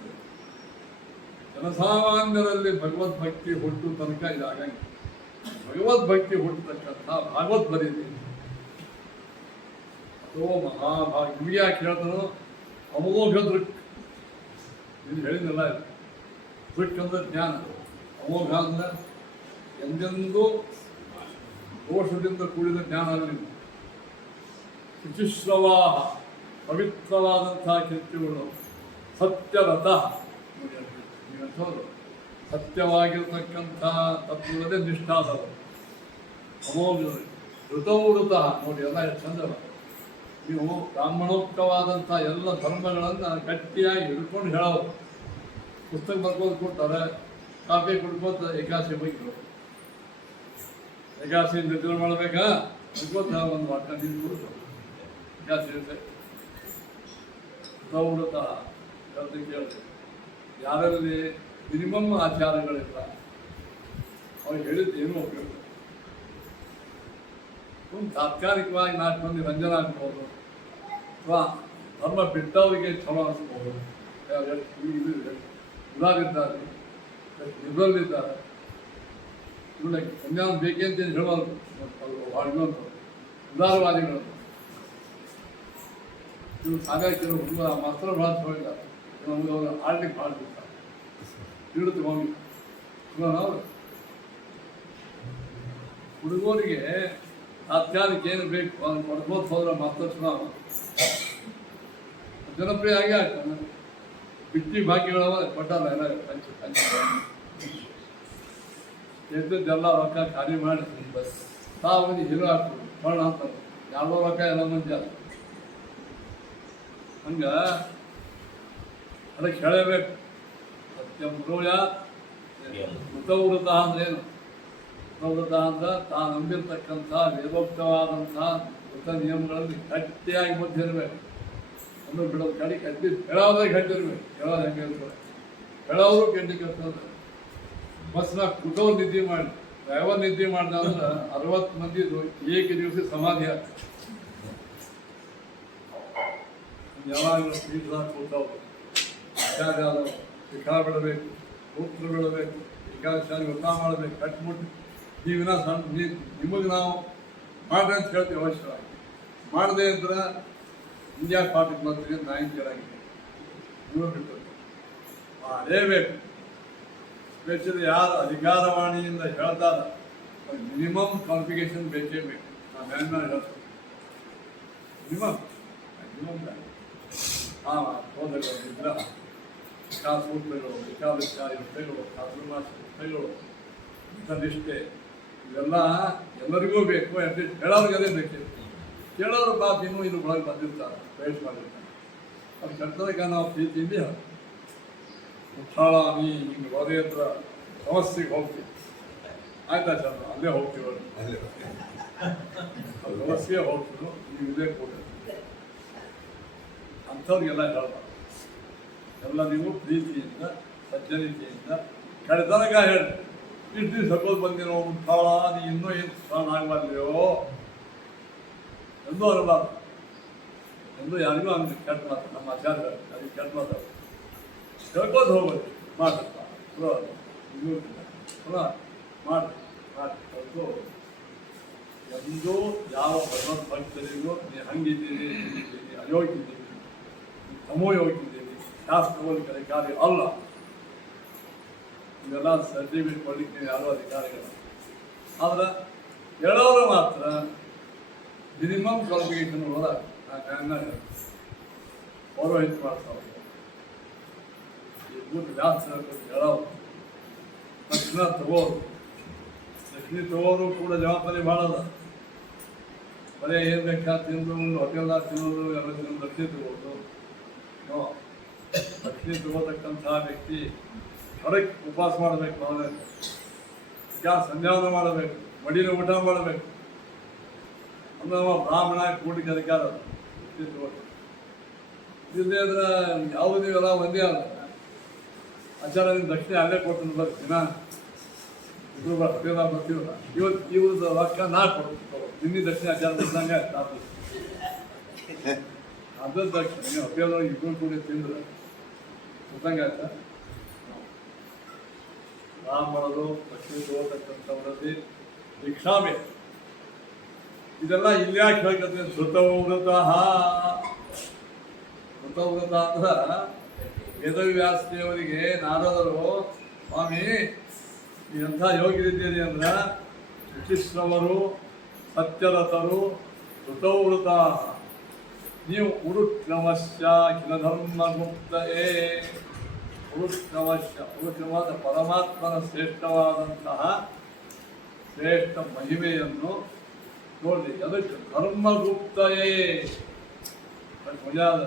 ಜನಸಾಮಾನ್ಯರಲ್ಲಿ ಭಗವದ್ಭಕ್ತಿ ಹುಟ್ಟು ತನಕ ಇದಾಗಂಗೆ ಭಗವದ್ಭಕ್ತಿ ಹುಟ್ಟತಕ್ಕಂಥ ಭಾಗವತ್ ಬರೀತಿ ಅಥವಾ ಮಹಾಭಾಗ ನಿಮಗೆ ಯಾಕೆ ಹೇಳ್ತಾರೋ ಅಮೋಘ ದೃಕ್ ನೀನು ಹೇಳಿದ್ನಲ್ಲ ಇದು ದೃಕ್ ಅಂದ್ರೆ ಜ್ಞಾನ ಅಮೋಘ ಅಂದ್ರೆ ಎಂದೆಂದೂ ದೋಷದಿಂದ ಕೂಡಿದ ಜ್ಞಾನ ಅಲ್ಲಿ ಶುಚಿಶ್ರವಾಹ ಪವಿತ್ರವಾದಂತಹ ಕೀರ್ತಿಗಳು ಸತ್ಯರಥ ನೀವಂಥವ್ರು ಸತ್ಯವಾಗಿರ್ತಕ್ಕಂಥ ತತ್ವದೇ ನಿಷ್ಠಾದವರು ಅಮೋಘ ಋತವೃತ ನೋಡಿ ಎಲ್ಲ ಚಂದವ ನೀವು ಬ್ರಾಹ್ಮಣೋಕ್ತವಾದಂಥ ಎಲ್ಲ ಧರ್ಮಗಳನ್ನು ಗಟ್ಟಿಯಾಗಿ ಹಿಡ್ಕೊಂಡು ಹೇಳೋರು ಪುಸ್ತಕ ಬರ್ಕೋದು ಕೊಡ್ತಾರೆ ಕಾಫಿ ಕುಡ್ಕೋತ ಏಕಾಸಿ ಬೈಕರು ಏಕಾಸಿ ನಿದ್ರೆ ಮಾಡಬೇಕಾ ಕುಡ್ಕೋತ ಒಂದು ವಾಟ ನೀರು ಕುಡಿದು ಏಕಾಸಿ ಇರುತ್ತೆ ಋತವೃತ ಹೇಳ್ದು ಕೇಳಿದೆ ಯಾರಲ್ಲಿ ಮಿನಿಮಮ್ ಆಚಾರಗಳಿಲ್ಲ ಅವ್ರಿಗೆ ಹೇಳಿದ್ದು ಏನೂ ಉಪಯೋಗ ತಾತ್ಕಾಲಿಕವಾಗಿ 4 ಮಂದಿ ರಂಜನೆ ಆಗ್ಬೋದು ಅಥವಾ ಧರ್ಮ ಬಿಟ್ಟವರಿಗೆ ಚಲೋ ಅನಿಸ್ಬೋದು. ಉದಾರಿದ್ದಾರೆ, ಲಿಬರಲ್ ಇದ್ದಾರೆ, ಇವಳ ಕನ್ಯಾನ ಬೇಕೆ ಅಂತ ಹೇಳಬಾರ್ದು. வாழ்ವಂತ ಉದಾರವಾದಿಗಳು ಇವರು ಸಾಗಾಗಿ ಕೆಲವು ಹುಡುಗ ಮಾಸ್ತರ ಭಾಳ ಹೋಗಿದ್ದಾರೆ. ನಮ್ಗೆ ಅವರು ಆಡ್ಲಿಕ್ಕೆ ಭಾಳ ಬಿಡ್ತಾರೆ, ಇಳಿದು ಹೋಗಿ ಅವರು ಹುಡುಗರಿಗೆ ತಾತ್ಕಾಲಿಕ ಏನು ಬೇಕು ಅದನ್ನು ಕೊಡ್ಬೋದು ಹೋದ್ರೆ ಮಾಸ್ತರ ಚುನಾವ ಜನಪ್ರಿಯ ಆಗೇ ಆಗ್ತಾನೆ. ಬಿಟ್ಟಿ ಭಾಗ್ಯಗಳವ ಕೊಟ್ಟಾರ ಎಲ್ಲ ಎದ್ದೆಲ್ಲ ರೊಕ್ಕ ಖಾಲಿ ಮಾಡಿ ಬಸ್ ತಾವು ಹೀರೋ ಹಾಕ್ಬೋದು ಬಣ್ಣ ಅಂತಾರೆ. ಯಾರೋ ರೊಕ್ಕ ಎಲ್ಲ ಮಂದಿ ಅಲ್ಲ. ಹಂಗೆ ಅದಕ್ಕೆ ಹೇಳಬೇಕು. ಸತ್ಯಂ ಬ್ರೂಯಾತ್. ಕೃತವೃತ ಅಂದ್ರೇನು? ಕೃತವೃತ ಅಂದ್ರೆ ತಾನು ನಂಬಿರ್ತಕ್ಕಂಥ ವೇದೋಕ್ತವಾದಂಥ ಕೃತ ನಿಯಮಗಳಲ್ಲಿ ಗಟ್ಟಿಯಾಗಿ ಬುದ್ಧಿರ್ಬೇಕು. ಅಂದ್ರೆ ಬಿಡೋದು ಕಡಿ ಕಟ್ಟಿ ಹೇಳೋದಾಗ ಗಟ್ಟಿರ್ಬೇಕು. ಹೇಳೋದು ಹೆಂಗೆ ಇರ್ಬೇಕು, ಹೇಳೋರು ಗಂಟೆ ಕರ್ತದೆ. ಬಸ್ನಾಗ ಕುಟೋ ನಿದ್ದೆ ಮಾಡಿ ಡ್ರೈವರ್ ನಿದ್ದೆ ಮಾಡ್ದ ಅಂದ್ರೆ 60 ಮಂದಿದು ಏಕ ದಿವಸ ಸಮಾಧಿ ಆಗ್ತದೆ. ಯಾವಾಗಲೂ ಸ್ಪೀಡ್ದಾಗ ಕೂತಾವು ಶಿಖಾ ಬಿಡಬೇಕು, ಮೂತ್ರ ಬಿಡಬೇಕು, ಏಕಾದಶಾಲಿ ಊಟ ಮಾಡಬೇಕು, ಕಟ್ಬಿಟ್ಟು ನೀವಿನ ಸಣ್ಣ ನಿಮಗೆ ನಾವು ಮಾಡ್ರಿ ಅಂತ ಹೇಳ್ತೀವಿ. ಅವಶ್ಯವಾಗಿ ಮಾಡದೆ ಅಂದ್ರೆ ಇಂಡಿಯಾ ಪಾರ್ಟಿಗೆ ಬರ್ತೀವಿ ಅಂತ ನಾನು ಕೇಳಾಗಿದೆ. ನೀವು ಬಿಟ್ಟು ಮಾಡಲೇಬೇಕು. ಸ್ಪೆಷಲಿ ಯಾರು ಅಧಿಕಾರವಾಣಿಯಿಂದ ಹೇಳ್ತಾರ ಮಿನಿಮಮ್ ಕ್ವಾಲಿಫಿಕೇಶನ್ ಬೇಕೇ ಬೇಕು. ನಾನು ಹೇಳ್ತೀನಿ ಮಿನಿಮಮ್ ಹೋದಗಳಿದ್ರ ಸೂತ್ರಗಳು, ಏಕಾದಶಾಲಿ ವೃತ್ತಗಳು, ಚಾತುರ್ಮಾಸ ವೃತ್ತಗಳು, ನಿಷ್ಠೆ ಇವೆಲ್ಲ ಎಲ್ಲರಿಗೂ ಬೇಕು. ಅಟ್ಲೀಸ್ಟ್ ಹೇಳೋರಿಗದೇ ಬೇಕಿತ್ತು. ಕೇಳೋರು ಪಾಪ ಇನ್ನೂ ಇದು ಒಳಗೆ ಬಂದಿರ್ತಾರೆ, ಪ್ರವೇಶ ಮಾಡಿರ್ತಾರೆ. ಅದು ಕರ್ತದಕ್ಕೆ ನಾವು ಪ್ರೀತಿಯಿಂದ ಮುಟ್ಟಾಳಾನಿ ಹಿಂಗೆ ಹೋದೆ ಹತ್ರ ಸಮಸ್ಯೆಗೆ ಹೋಗ್ತೀವಿ. ಆಯ್ತಾ ಚಂದ ಅಲ್ಲೇ ಹೋಗ್ತೀವಿ. ಸಮಸ್ಯೆ ಹೋಗ್ತೀವಿ, ನೀವು ಇಲ್ಲೇ ಕೂಡ ಅಂಥವ್ರಿಗೆಲ್ಲ ಹೇಳ್ಬಾರ್ದು. ಎಲ್ಲ ನೀವು ಪ್ರೀತಿಯಿಂದ ಸಜ್ಜನಿಕೆಯಿಂದ ಕಡೆತನಕ ಹೇಳಿ ಇಷ್ಟು ದಿವಸ ಸಕೋದು ಬಂದಿರೋ ಮುಟ್ಟಾಳ ನೀ ಇನ್ನೂ ಏನು ಸ್ನಾನ ಆಗಬಾರ್ದೆಯೋ ಎಂದೂ ಅನ್ನಬಾರ್ದು. ಎಂದು ಯಾರಿಗೂ ಹಂಗೆ ಕೆಟ್ಟ ಮಾತು ನಮ್ಮ ಆಚಾರ್ಯ ಅದಕ್ಕೆ ಕೆಟ್ಟ ಮಾತು ಹೇಳ್ಕೋದು ಹೋಗೋದು ಮಾಡುತ್ತಾ ಮಾಡಿ ಹೊರತು ಎಂದೂ ಯಾವ ಭಗವತ್ ಭಕ್ತರಿಗೂ ನೀ ಹಂಗಿದ್ದೀರಿ, ಅಯೋಗ್ಯಿದ್ದೀರಿ, ತಮೋಯೋಗ್ಯಿದ್ದೀರಿ, ಶಾಸ್ತ್ರವನ್ನು ಕಾರ್ಯ ಅಲ್ಲ. ಇದೆಲ್ಲ ಸರ್ಟಿಫಿಕೇಟ್ ಕೊಡಲಿಕ್ಕೆ ಯಾರೋ ಅಧಿಕಾರಿಗಳು. ಆದ್ರೆ ಹೇಳೋರು ಮಾತ್ರ ಮಿನಿಮಮ್ ಕ್ವಾಲಿಫಿಕೇಶನ್ ಒಳಗೆ ಪೌರೋಹಿತ ಮಾಡ್ತಾವೆ. ಜಾಸ್ತಿ ಹೇಳೋರು ದಕ್ಷಿಣ ತಗೋರು, ದಕ್ಷಿಣ ತಗೋರು ಕೂಡ ಜವಾಬ್ದಾರಿ ಭಾಳ ಅದ. ಬರೀ ಏನು ಬೇಕಾ ತಿಂದು ಹೋಟೆಲ್ದಾಗ ತಿನ್ನೋದು ಎಲ್ಲ ತಿನ್ನೋದು ದಕ್ಷಿಣ ತಗೋದು. ದಕ್ಷಿಣ ತಗೋತಕ್ಕಂಥ ವ್ಯಕ್ತಿ ಹೊರಗೆ ಉಪವಾಸ ಮಾಡಬೇಕು, ಮಾಡಬೇಕು, ಸಂಧ್ಯಾವನ ಮಾಡಬೇಕು, ಮಡಿನ ಊಟ ಮಾಡಬೇಕು. ಅಂದ್ರೆ ಅವ ಬ್ರಾಹ್ಮಣ ಕೂಡಿಗೆ ಅಧಿಕಾರ ಅದ. ಇಲ್ಲದೆ ಅಂದ್ರೆ ಯಾವುದೇ ಎಲ್ಲ ಒಂದೇ ಅಲ್ಲ. ಆಚಾರ್ಯ ದಕ್ಷಿಣ ಅಲ್ಲೇ ಕೊಟ್ಟು ಬರ್ತೀನ ಇಬ್ಬರು ಬರ್ತೀವಲ್ಲ. ಇವ್ರದ್ದು ರೊಕ್ಕ ನಾ ಕೊಡ್ತೀವಿ. ನಿನ್ನೆ ದಕ್ಷಿಣ ಆಚಾರ ಬಂದಂಗೆ ಅದ್ರ ದಕ್ಷಿಣ ಹೊಟ್ಟೆದೊಳಗೆ ಇಬ್ಬರು ಕೂಡಿ ತಿಂದ್ರೆ ಗೊತ್ತಂಗೆ ಆಯ್ತಾ. ಬ್ರಾಹ್ಮಣರು ದಕ್ಷಿಣ ತಗೋತಕ್ಕಂಥವರಲ್ಲಿ ಭಿಕ್ಷಾಮೆ ಇದೆಲ್ಲ ಇಲ್ಯಾಕೆ ಹೇಳ್ಕೊತೀನಿ. ಧೃತವ್ರತ ಅಂದ್ರೆ ವೇದವ್ಯಾಸದೇವರಿಗೆ ನಾರದರು ಸ್ವಾಮಿ ಎಂಥ ಯೋಗ್ಯರಿದ್ದೀರಿ ಅಂದ್ರೆ ಶುಚಿಶ್ರವರು, ಸತ್ಯರಥರು, ಋತವ್ರತ, ನೀವು ಉರುಕ್ರಮಶ್ಚ ಕಿಲಧರ್ಮಗುಪ್ತಯೇ. ಉರುಕ್ರಮಶ್ಚ ಉರುಕ್ರಮವಾದ ಪರಮಾತ್ಮನ ಶ್ರೇಷ್ಠವಾದಂತಹ ಶ್ರೇಷ್ಠ ಮಹಿಮೆಯನ್ನು ನೋಡಿ. ಅದಕ್ಕೆ ಧರ್ಮಗುಪ್ತಯೇ ಮಜಾದ.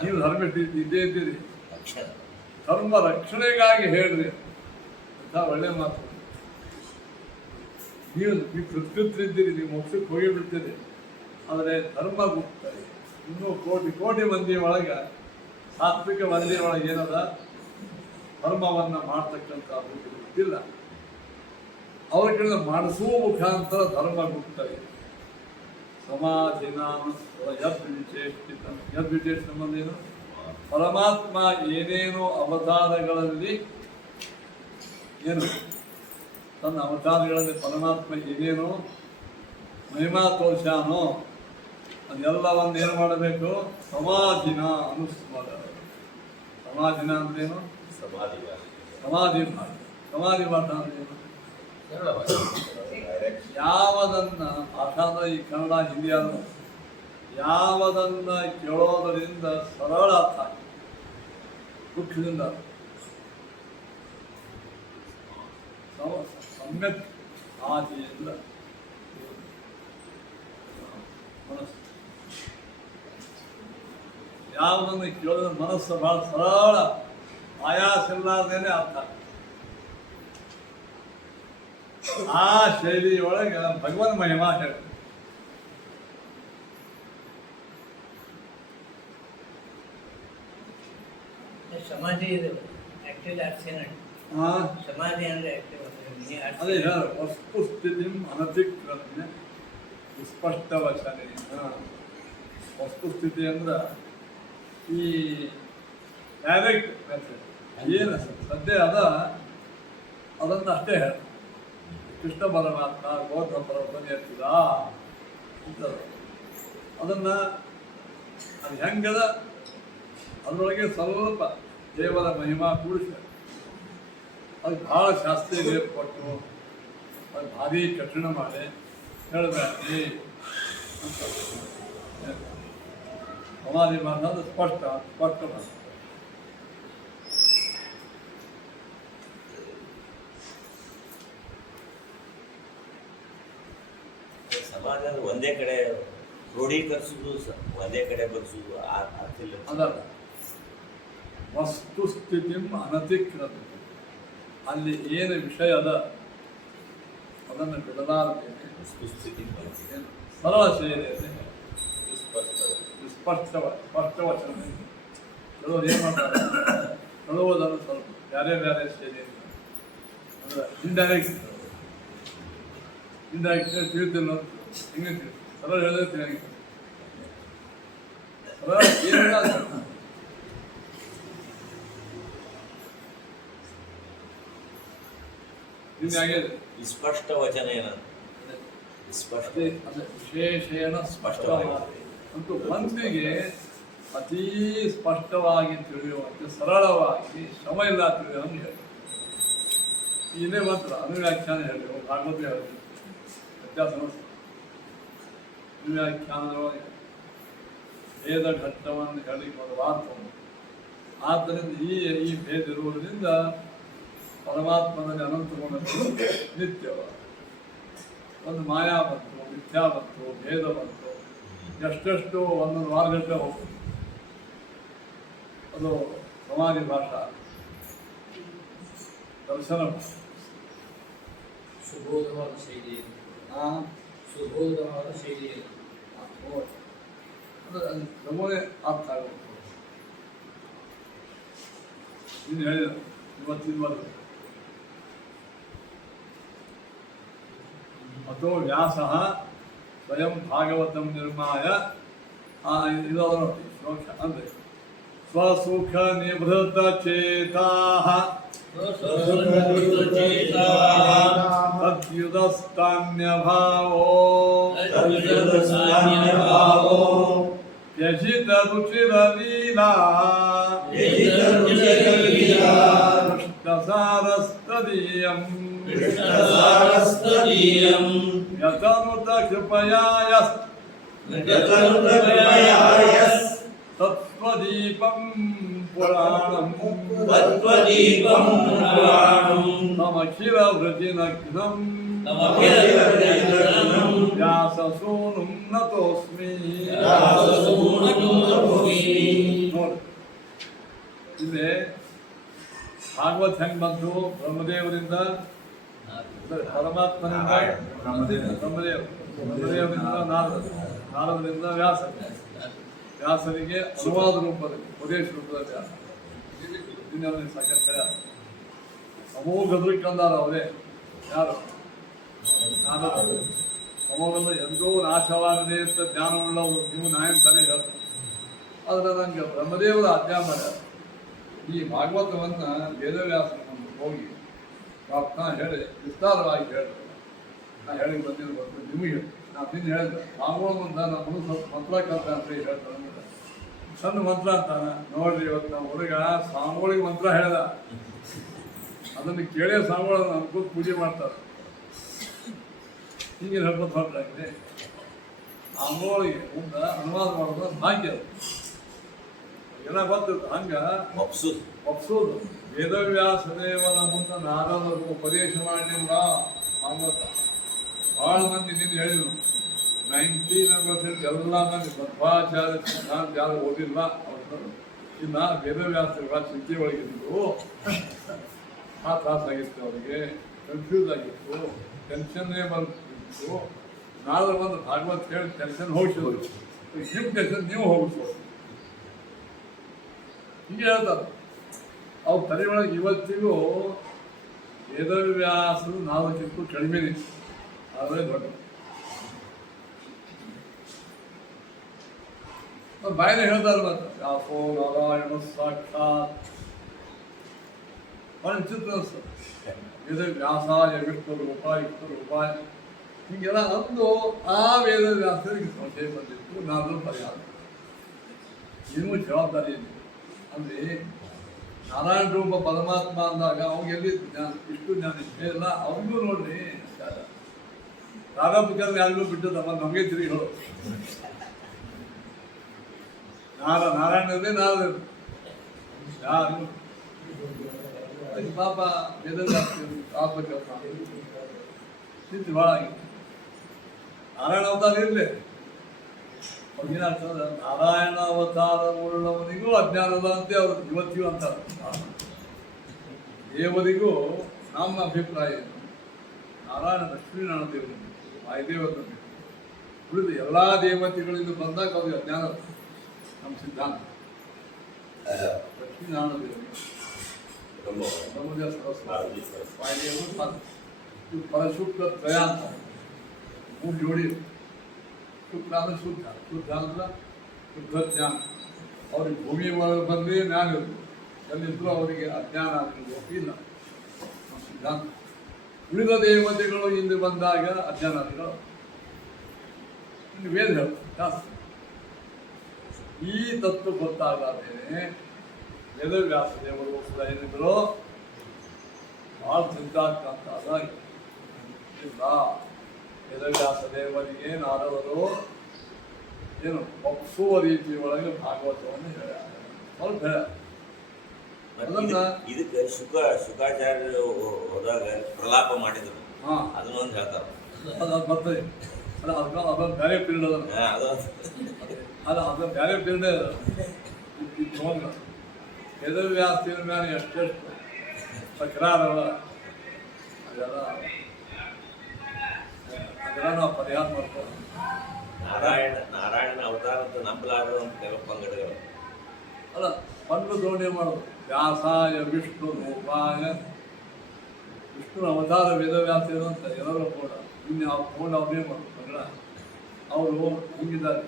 ನೀವು ಧರ್ಮ ಇದ್ದೇ ಇದ್ದೀರಿ, ಧರ್ಮ ರಕ್ಷಣೆಗಾಗಿ ಹೇಳ್ರಿ ಅಂತ ಒಳ್ಳೆ ಮಾತು. ನೀವು ಕೃತ್ಕೃತ್ರಿದ್ದೀರಿ, ನೀವು ಮೋಕ್ಷಕ್ಕೆ ಹೋಗಿ ಬಿಡ್ತೀರಿ. ಆದರೆ ಧರ್ಮ ಗುಪ್ತಯೇ. ಇನ್ನೂ ಕೋಟಿ ಕೋಟಿ ಮಂದಿ ಒಳಗೆ, ಸಾತ್ವಿಕ ಮಂದಿ ಒಳಗೆ ಏನದ ಧರ್ಮವನ್ನು ಮಾಡ್ತಕ್ಕಂಥದ್ದು ಗೊತ್ತಿಲ್ಲ. ಅವ್ರ ಕಡೆ ಮಾಡಿಸುವ ಮುಖಾಂತರ ಧರ್ಮ ಗುಪ್ತಯೇ. ಸಮಾಧಿನ ಯದ್ವಿಚೇಷ್ಟ ಏನು ಪರಮಾತ್ಮ ಏನೇನು ಅವತಾರಗಳಲ್ಲಿ ಏನು ತನ್ನ ಅವತಾರಗಳಲ್ಲಿ ಪರಮಾತ್ಮ ಏನೇನು ಮಹಿಮಾ ತೋರ್ಸ್ಯಾನೋ ಅದೆಲ್ಲವನ್ನು ಏನು ಮಾಡಬೇಕು ಸಮಾಧಿನ ಅನುಸ್ಮರ. ಸಮಾಧಿನ ಅಂದ್ರೇನು? ಸಮಾಧಿ ಸಮಾಧಿ ಪಾಠ. ಸಮಾಧಿ ಪಾಠ ಅಂದ್ರೇನು? ಯಾವದನ್ನ ಭಾಷಾದ ಈ ಕನ್ನಡ ಹಿಂದಿ ಅಲ್ಲ, ಯಾವದನ್ನ ಕೇಳೋದರಿಂದ ಸರಳ ಅರ್ಥ ಆಗಿ ದುಃಖದಿಂದ ಸಮ್ಯಕ್ ಆದಿಯಿಂದ ಮನಸ್ಸು ಯಾವುದನ್ನು ಕೇಳಿದ್ರೆ ಮನಸ್ಸು ಬಹಳ ಸರಳ ಆಯಾಸ ಇಲ್ಲಾರ್ದೇನೆ ಅರ್ಥ. ಆ ಶೈಲಿಯೊಳಗೆ ಭಗವನ್ ಮಹಿಮಾ ಹೇಳಿ ಸಮಾಧಿ ಇದು ಆಕ್ಟಿವ್ ಆಕ್ಷನ್ ಸಮಾಧಿ ಅಂದ್ರೆ ಆಕ್ಟಿವ್ ಅದೇ ಹೇಳ ವಸ್ತುಸ್ಥಿತಿ ಅನತಿಕ್ರಮ್ಯ ಸ್ಪಷ್ಟ ವಚನ. ವಸ್ತುಸ್ಥಿತಿ ಅಂದ್ರೆ ಈ ಡೈರೆಕ್ಟ್ ಮೆಥಡ್ ಏನು ಸದ್ಯ ಅದನ್ನು ಅಷ್ಟೇ ಹೇಳ. ಕೃಷ್ಣ ಪರಮಾತ್ಮ ಗೌತಮ ಪರ್ವತ ಎತ್ತಿದ ಅದನ್ನು ಅದು ಹೆಂಗದ ಅದರೊಳಗೆ ಸ್ವಲ್ಪ ದೇವರ ಮಹಿಮಾ ಕೂಡಿಸ ಅದು ಭಾಳ ಶಾಸ್ತ್ರೀಯ ರೇಟ್ ಕೊಟ್ಟು ಅದು ಭಾರಿ ಕಠಿಣ ಮಾಡಿ ಹೇಳಬೇಡಿ ಅಂತ ಸಮಾಧಿ ಮಾತಾಡೋದು ಸ್ಪಷ್ಟ ಸ್ಪಷ್ಟ ಮಾಡಿ. ಸಮಾಜ ಅಂದ್ರೆ ಒಂದೇ ಕಡೆ ಕ್ರೋಢೀಕರಿಸುದು ಒಂದೇ ಕಡೆ ಬರ್ಸುದು ಆಗ್ತಿಲ್ಲ. ಅದಲ್ಲ ವಸ್ತುಸ್ಥಿತಿ ಅನತಿಕ್ರಮ. ಅಲ್ಲಿ ಏನು ವಿಷಯ ಅದ ಅದನ್ನು ಬಿಡಲಾರದೆ ವಸ್ತುಸ್ಥಿತಿ ಏನು ಸರಳ ಶೈಲಿ ಸ್ಪಷ್ಟ ಸ್ಪಷ್ಟ ವಚನ. ಕೆಲವರು ಏನು ಮಾಡ್ತಾರೆ ಹೇಳುವುದನ್ನು ಸ್ವಲ್ಪ ಬೇರೆ ಬೇರೆ ಶೈಲಿ ಅಂದ್ರೆ ಇಂಡೈರೆಕ್ಟ್ ತಿಳಿದಿಲ್ಲ ಹಿಂಗೆ ಸರಳ ಹೇಳಿದ್ರೆ ತಿಳಿಯಾಗಿ ಸರಳ ಏನಿಲ್ಲ ಹಿಂಗೆ ಆಗಿದೆ. ಸ್ಪಷ್ಟ ವಚನ ಏನಂತ ಸ್ಪಷ್ಟ ವಿಶೇಷೇಣ ಸ್ಪಷ್ಟವಾಗಿ ಅಂತೂ ಮಂದಿಗೆ ಅತೀ ಸ್ಪಷ್ಟವಾಗಿ ತಿಳಿಯುವಂತೆ ಸರಳವಾಗಿ ಶ್ರಮ ಇಲ್ಲ ತಿಳಿಯುವಂಗೆ ಹೇಳಿ. ಇದೇ ಮಾತ್ರ ಅನುವ್ಯಾಖ್ಯಾನ ಹೇಳಿ ಭಾಗವತ ಹೇಳಿ ವ್ಯತ್ಯಾಸ ಅನುವ್ಯಾಖ್ಯಾನದೊಳಗೆ ಭೇದ ಘಟ್ಟವನ್ನು ಹೇಳಿ ಮೊದಲಾರ್ಥ. ಆದ್ದರಿಂದ ಈ ಭೇದ ಇರುವುದರಿಂದ ಪರಮಾತ್ಮನಲ್ಲಿ ಅನಂತ ಗುಣಗಳು ನಿತ್ಯವ. ಒಂದು ಮಾಯಾ ಬಂತು, ಮಿಥ್ಯಾ ಬಂತು, ಭೇದ ಬಂತು, ಎಷ್ಟೆಷ್ಟು ಒಂದೊಂದು ವಾರಗಟ್ಟಲೆ ಹೋಗ್ತದೆ. ಅದು ಸಮಾಧಿ ಭಾಷಾ ದರ್ಶನ ಸುಬೋಧವಾದ ಶೈಲಿ, ಸುಬೋಧವಾದ ಶೈಲಿ ಅಂದರೆ ನಮೂನೆ ಅರ್ಥ ಆಗುತ್ತೆ. ಇನ್ನು ಹೇಳಿದ ಇವತ್ತಿನ ಅಥೋ ವ್ಯಾಸ ಸ್ವಯಂ ಭಾಗವತಂ ನಿರ್ಮಾಯ ಇದು ಶ್ಲೋಕ ಅಂದರೆ ಸ್ವಸುಖ ನಿಭೃತ ಚೇತಾ ತದ್ಯುದಸ್ತಾನ್ಯಭಾವೋ ಯಜಿತ ರುಚಿರಲೀಲಾ ಕೃಷ್ಣಸಾರಸ್ತದೀಯಂ ಯತನುತ ಕೃಪಯಾ ತತ್ವದೀಪಂ ಪುರಾಣಂ ತಮಖಿಲ ವೃಜಿನಗ್ನಂ ವ್ಯಾಸಸೂನುಂ ನತೋಸ್ಮಿ. ನೋಡಿ ಇಲ್ಲಿ ಭಾಗವತ್ ಹೆಂಗ್ ಬಂತು? ಬ್ರಹ್ಮದೇವರಿಂದ ಪರಮಾತ್ಮನಿಂದ ಬ್ರಹ್ಮದೇವರಿಂದ ನಾರದರಿಂದ ವ್ಯಾಸರಿಗೆ ಅನುವಾದ ರೂಪದಲ್ಲಿ ಉಪದೇಶ ರೂಪದಲ್ಲಿ ವ್ಯಾಸ ಇನ್ನೊಂದು ಸಾಕಷ್ಟು ಅಮೋಘ ಕಂದಾರ ಅವರೇ ಯಾರು ನಾರದ ಅವಾಗೆಲ್ಲ ಎಂದೋ ನಾಶವಾಗದೆ ಅಂತ ಜ್ಞಾನವುಳ್ಳವರು ನೀವು ನಾಯನ್ ತಲೆ ಹೇಳ್ತಾರೆ. ಆದರೆ ನನಗೆ ಬ್ರಹ್ಮದೇವರ ಆಜ್ಞಾ ಮಾಡ್ಯಾರ ಈ ಭಾಗವತವನ್ನು ವೇದವ್ಯಾಸನನ್ನು ಹೋಗಿ ಪ್ರಾರ್ಥನಾ ಹೇಳಿ ವಿಸ್ತಾರವಾಗಿ ಹೇಳಿದ್ರು. ನಾ ಹೇಳಿ ಬಂದಿದ್ದು ಗೊತ್ತು ನಿಮಗೆ. ನಾನು ನಿನ್ನ ಹೇಳಿದೆ ಭಾಗವತ ನಮ್ಮ ಸ್ವಲ್ಪ ಮಂತ್ರ ಕಲ್ತ ಅಂತ ಹೇಳ್ತಾರೆ. ಸಣ್ಣ ಮಂತ್ರ ಅಂತಾನೆ ನೋಡ್ರಿ, ಇವತ್ತು ನಮ್ಮ ಹುಡುಗ ಸ್ವಾಮಿಗಳಿಗೆ ಮಂತ್ರ ಹೇಳ್ದ, ಅದನ್ನು ಕೇಳೇ ಸ್ವಾಮಿಗಳು ಅನುಕೂಲ ಪೂಜೆ ಮಾಡ್ತಾರೆ. ಹೀಗೆ ಹೇಳ್ಕೊತ ಹೊರಟಾಗಿದೆ ಸ್ವಾಮಿಗಳಿಗೆ ಮುಂದೆ ಅನುವಾದ ಮಾಡೋದು ಭಾಗ್ಯ. ಎಲ್ಲ ಗೊತ್ತಿತ್ತು ಹಂಗೆ ಒಪ್ಸೋದು. ವೇದವ್ಯಾಸ ದೇವನ ಮುಂದೆ ನಾರದರು ಉಪದೇಶ ಮಾಡಿಲ್ಲ ಭಾಗವತ. ಭಾಳ ಮಂದಿ ನಿಂದು ಹೇಳಿದ್ರು 99% ಎಲ್ಲ ಮಂದಿ ಮಧ್ವಾಚಾರ್ಯ ಸಿದ್ಧಾಂತ ಯಾರು ಓದಿಲ್ಲ ಅವ್ರು ಇನ್ನು ವೇದವ್ಯಾಸಗಳ ಚಿಂತೆ ಒಳಗಿದ್ರು. ಆ ತ್ರಾಸಾಗಿತ್ತು ಅವರಿಗೆ, ಕನ್ಫ್ಯೂಸ್ ಆಗಿತ್ತು, ಟೆನ್ಷನ್ನೇ ಬಂದಿತ್ತು. ನಾಳೆ ಬಂದು ಭಾಗವತ್ ಹೇಳಿ ಟೆನ್ಷನ್ ಹೋಗಿಸೋದು, ನಿಮ್ಮ ಟೆನ್ಷನ್ ನೀವು ಹೋಗಿಸೋದು ಹೀಗೆ ಹೇಳ್ತಾರೆ. ಅವ್ರ ತಲೆ ಒಳಗೆ ಇವತ್ತಿಗೂ ವೇದವ್ಯಾಸರು 4ಕ್ಕಿಂತ ಕಡಿಮೆನೇ, ಆದರೆ ದೊಡ್ಡ ಬಾಯಿನ ಹೇಳ್ತಾರೆ. ಮತ್ತೆ ವ್ಯಾಸೋ ನಾರಾಯಣ ಸಾಕ್ಷಾತ್ ಚಿತ್ರ ವೇದ ವ್ಯಾಸಾಯ ವಿಷ್ಣು ರೂಪಾಯ ಹೀಗೆಲ್ಲ ಅಂದು ಆ ವೇದವ್ಯಾಸರಿಗೆ ಸಂಶಯ ಬಂದಿತ್ತು. ನಾನು ಪರಿಹಾರ ನೀವು ಜವಾಬ್ದಾರಿ ಇದೆ ಅಂದರೆ ನಾರಾಯಣ ರೂಪ ಪರಮಾತ್ಮ ಅಂದಾಗ ಅವ್ರಿಗೆ ಎಲ್ಲಿ ಜ್ಞಾನ, ಇಷ್ಟು ಜ್ಞಾನ ಇಲ್ಲ. ಅವ್ರಿಗೂ ನೋಡ್ರಿ ಪ್ರಾರಂಭಿಕ ಯಾರಿಗೂ ಬಿಟ್ಟು ನಮಗೆ ತಿರುಗಿ ಹೇಳೋದು. ನಾರಾಯಣದೇ ನಾರಾಯಣ ಯಾರು ಪಾಪ ವೇದವ್ಯಾಸ ಸ್ಥಿತಿ ಭಾಳ ಆಗಿದೆ. ನಾರಾಯಣ ಅವತಾರ ಇರಲಿ, ಏನಾಗ್ತದೆ ನಾರಾಯಣ ಅವತಾರ ಉಳ್ಳವನಿಗೂ ಅಜ್ಞಾನದ ಅಂತೆ ಅವರು ಇವತ್ತಿಗೂ ಅಂತಾರೆ. ದೇವರಿಗೂ ನಮ್ಮ ಅಭಿಪ್ರಾಯ ನಾರಾಯಣ ಲಕ್ಷ್ಮೀನಾರಾಯಣ ದೇವರು ವಾಯುದೇವರ ಉಳಿದು ಎಲ್ಲ ದೇವತೆಗಳಿಂದ ಬಂದಾಗ ಅವ್ರಿಗೆ ಅಜ್ಞಾನ. ನಮ್ಮ ಸಿದ್ಧಾಂತ ಲಕ್ಷ್ಮೀನಾರಾಯಣ ದೇವರು ಬ್ರಹ್ಮದೇವ ಸರಸ್ವತಿ ವಾಯುದೇವರು ಇವು ಪರಶುಕ್ಲ ತ್ರಯ ಅಂತ 3 ಜೋಡಿ. ಶುಕ್ಲ ಅಂದ್ರೆ ಶುದ್ಧ ಅಂದ್ರೆ ಶುದ್ಧ ಜ್ಞಾನ. ಅವ್ರಿಗೆ ಭೂಮಿ ಒಳಗೆ ಬಂದರೆ ಜ್ಞಾನ ಇರ್ತದೆ, ಎಲ್ಲಿದ್ರು ಅವರಿಗೆ ಅಜ್ಞಾನ ಇಲ್ಲ. ನಮ್ಮ ಸಿದ್ಧಾಂತ ಉಳಿದ ದೇವತೆಗಳು ಹಿಂದೆ ಬಂದಾಗ ಅಜ್ಞಾನಿಗಳು ಇನ್ನು ವೇದ ಜಾಸ್ತಿ. ಈ ತತ್ವ ಗೊತ್ತಾಗದೇನೆ ವೇದವ್ಯಾಸ ದೇವರು ಏನಿದ್ರು ಭಾಳ ಚಿಂತಾಕ್ರಾಂತಾದ ಇಲ್ಲ. ವೇದವ್ಯಾಸ ದೇವರಿಗೆ ನಾರದರು ಏನು ಒಪ್ಪಿಸುವ ರೀತಿ ಒಳಗೆ ಭಾಗವತವನ್ನು ಹೇಳ್ಯಾರ. ಸ್ವಲ್ಪ ಹೇಳ್ಯಾರ. ಇದಕ್ಕೆ ಶುಕಾಚಾರ್ಯರು ಹೋದಾಗ ಪ್ರಲಾಪ ಮಾಡಿದ್ರು. ಅದನ್ನೊಂದು ಹೇಳ್ತಾರೆ. ಅದು ಬರ್ತದೆ. ಅದೊಂದು ಬೇರೆ ಪೀರಿಯಡ್ ಅದೊಂದು ಬೇರೆ ಪೀರಿಯಡ್ ತೊಗೊಂಡು ವೇದವ್ಯಾಸರ ಮೇಲೆ ಎಷ್ಟೆಷ್ಟು ತಕರಾರವ ಅದೆಲ್ಲ ನಾವು ಪರಿಹಾರ ಮಾಡ್ತೇವೆ. ನಾರಾಯಣನ ಅವತಾರ ಅಂತ ನಂಬಲಾರದು ಅಂತ ಕೆಲವು ಪಂಗಡಗಳು ಅಲ್ಲ ಪಂಡು ತಗೊಂಡು ಮಾಡೋದು. ವ್ಯಾಸಾಯ ವಿಷ್ಣು ರೂಪಾಯ ವಿಷ್ಣು ಅವತಾರ ವೇದವ್ಯಾಸ ಅಂತ ಎಲ್ಲರೂ ಕೂಡ ಇನ್ನು ಅವ್ರು ತಗೊಂಡು ಅವ್ರೇ ಮಾಡೋದು ಪಂಗಡ. ಅವರು ಹಿಂಗಿದ್ದಾರೆ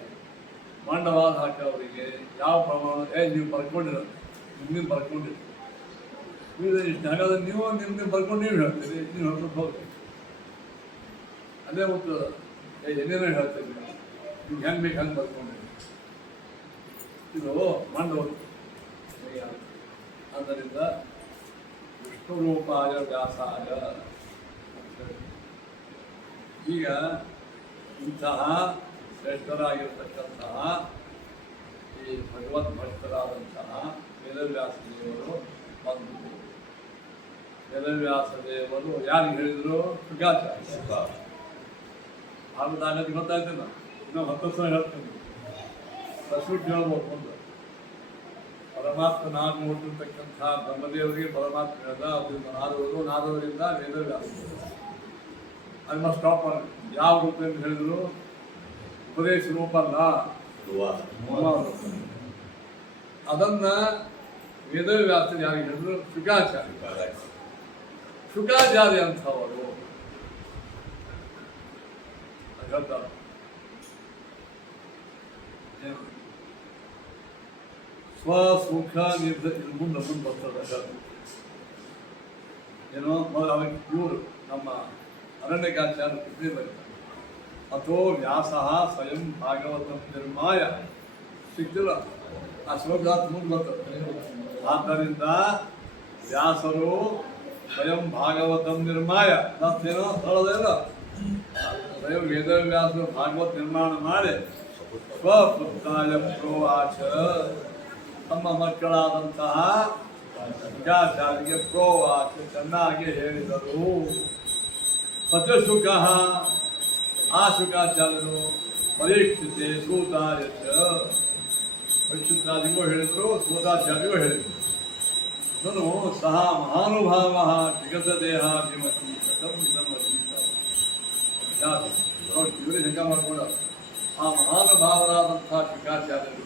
ಮಂಡವಾದ ಹಾಕಿ ಅವರಿಗೆ ಯಾವ ಪ್ರಮಾಣ ನೀವು ಬರ್ಕೊಂಡಿರೋದು ನಿಮ್ಮಿಂದ ಬರ್ಕೊಂಡಿರಿ ಇಷ್ಟು. ಹಾಗಾದ್ರೆ ನೀವು ನಿಮ್ಮ ಬರ್ಕೊಂಡು ನೀವು ಹೇಳ್ತೀರಿ, ನೀವು ಹೇಳ್ಕೊಂಡು ಹೋಗ್ತೀರಿ. ಅದೇ ಒಂದು ಏನೇನೋ ಹೇಳ್ತೀವಿ ನಿಮ್ಗೆ ಹೆಂಗೆ ಬೇಕು ಹಂಗೆ ಬರ್ಕೊಂಡಿರಿ. ಇದು ಮಂಡವರು. ಆದ್ದರಿಂದ ವಿಷ್ಣು ರೂಪಾಯ ವ್ಯಾಸಾಯ. ಈಗ ಇಂತಹ ಶ್ರೇಷ್ಠರಾಗಿರ್ತಕ್ಕಂತಹ ಈ ಭಗವದ್ ಭಕ್ತರಾದಂತಹ ವೇದವ್ಯಾಸ ದೇವರು ಬಂದು ವೇದವ್ಯಾಸ ದೇವರು ಯಾರಿಗೆ ಹೇಳಿದ್ರು? ಶುಕಾಚಾರ್ಯ. ಆಗದ ಗೊತ್ತಾಯ್ತಿಲ್ಲ, ಇನ್ನೂ 10 ಸಲ ಹೇಳ್ತೀನಿ. ಬಸವಟ್ಟು ಹೇಳ್ಬೋದು ಒಂದು ಪರಮಾತ್ಮ ನಾನು ನೋಡಿರ್ತಕ್ಕಂಥ ಬ್ರಹ್ಮದೇವರಿಗೆ ಪರಮಾತ್ಮ ಹೇಳ್ದ, ಅದರಿಂದ ನಾರದರಿಂದ ವೇದವ್ಯಾಸ. ಅದನ್ನ ಸ್ಟಾಪ್ ಮಾಡಿ ಯಾವ ರೂಪದಿಂದ ಹೇಳಿದ್ರು? ಉಪದೇಶ ರೂಪ ಅಲ್ಲ, ಅದನ್ನ ವೇದವ್ಯಾಸರು ಯಾರಿಗೆ ಹೇಳಿದ್ರು? ಶುಕಾಚಾರ್ಯ. ಶುಕಾಚಾರ್ಯ ಅಂಥವರು ಹೇಳ್ತಾರೆ ಏನು ಸ್ವಸುಖ ಮುಂದೆ ಬರ್ತದೆ ಏನೋ ಅವರಿಗೆ ಇವರು ನಮ್ಮ ಅರಣ್ಯಕಾಚಾರ್ಯ ಕೃಷ್ಣ ಬರೀತಾರೆ ಅಥೋ ವ್ಯಾಸ ಸ್ವಯಂ ಭಾಗವತಂ ನಿರ್ಮಾಯ ಸಿಕ್ತಿಲ್ಲ ಆ ಶ್ಲೋಕ ಮುಂದೆ ಬರ್ತದೆ. ಆದ್ದರಿಂದ ವ್ಯಾಸರು ಸ್ವಯಂ ಭಾಗವತಂ ನಿರ್ಮಾಯ ಮತ್ತೇನೋ ಹೇಳೋದೇನೋ ಸ್ವಯಂ ವೇದವ್ಯಾಸರು ಭಾಗವತ್ ನಿರ್ಮಾಣ ಮಾಡಿ ಸ್ವಪುತ್ರಾಯ ಪ್ರೋವಾಚ ತಮ್ಮ ಮಕ್ಕಳಾದಂತಹ ಶುಕಾಚಾರ್ಯರಿಗೆ ಪ್ರೋವಾಚ ಚೆನ್ನಾಗಿ ಹೇಳಿದರು. ಸಚಶುಕ ಆ ಶುಕಾಚಾರ್ಯರು ಪರೀಕ್ಷಿತೆ ಸೂತಾಯ ಪರೀಕ್ಷಿತಾದಿಗೂ ಹೇಳಿದರು, ಸೂತಾಚಾರ್ಯಗೂ ಹೇಳಿದರು. ನಾನು ಸಹ ಮಹಾನುಭಾವ ಜಗತದೇಹ ವಿಮತಿ ಕಥಂ ಇದಮತೀತ ನೋಡಿ ಇವರೇ ಶಂಕ ಮಾಡಿಕೊಂಡ ಆ ಮಹಾನುಭಾವರಾದಂಥ ಶುಕಾಚಾರ್ಯರು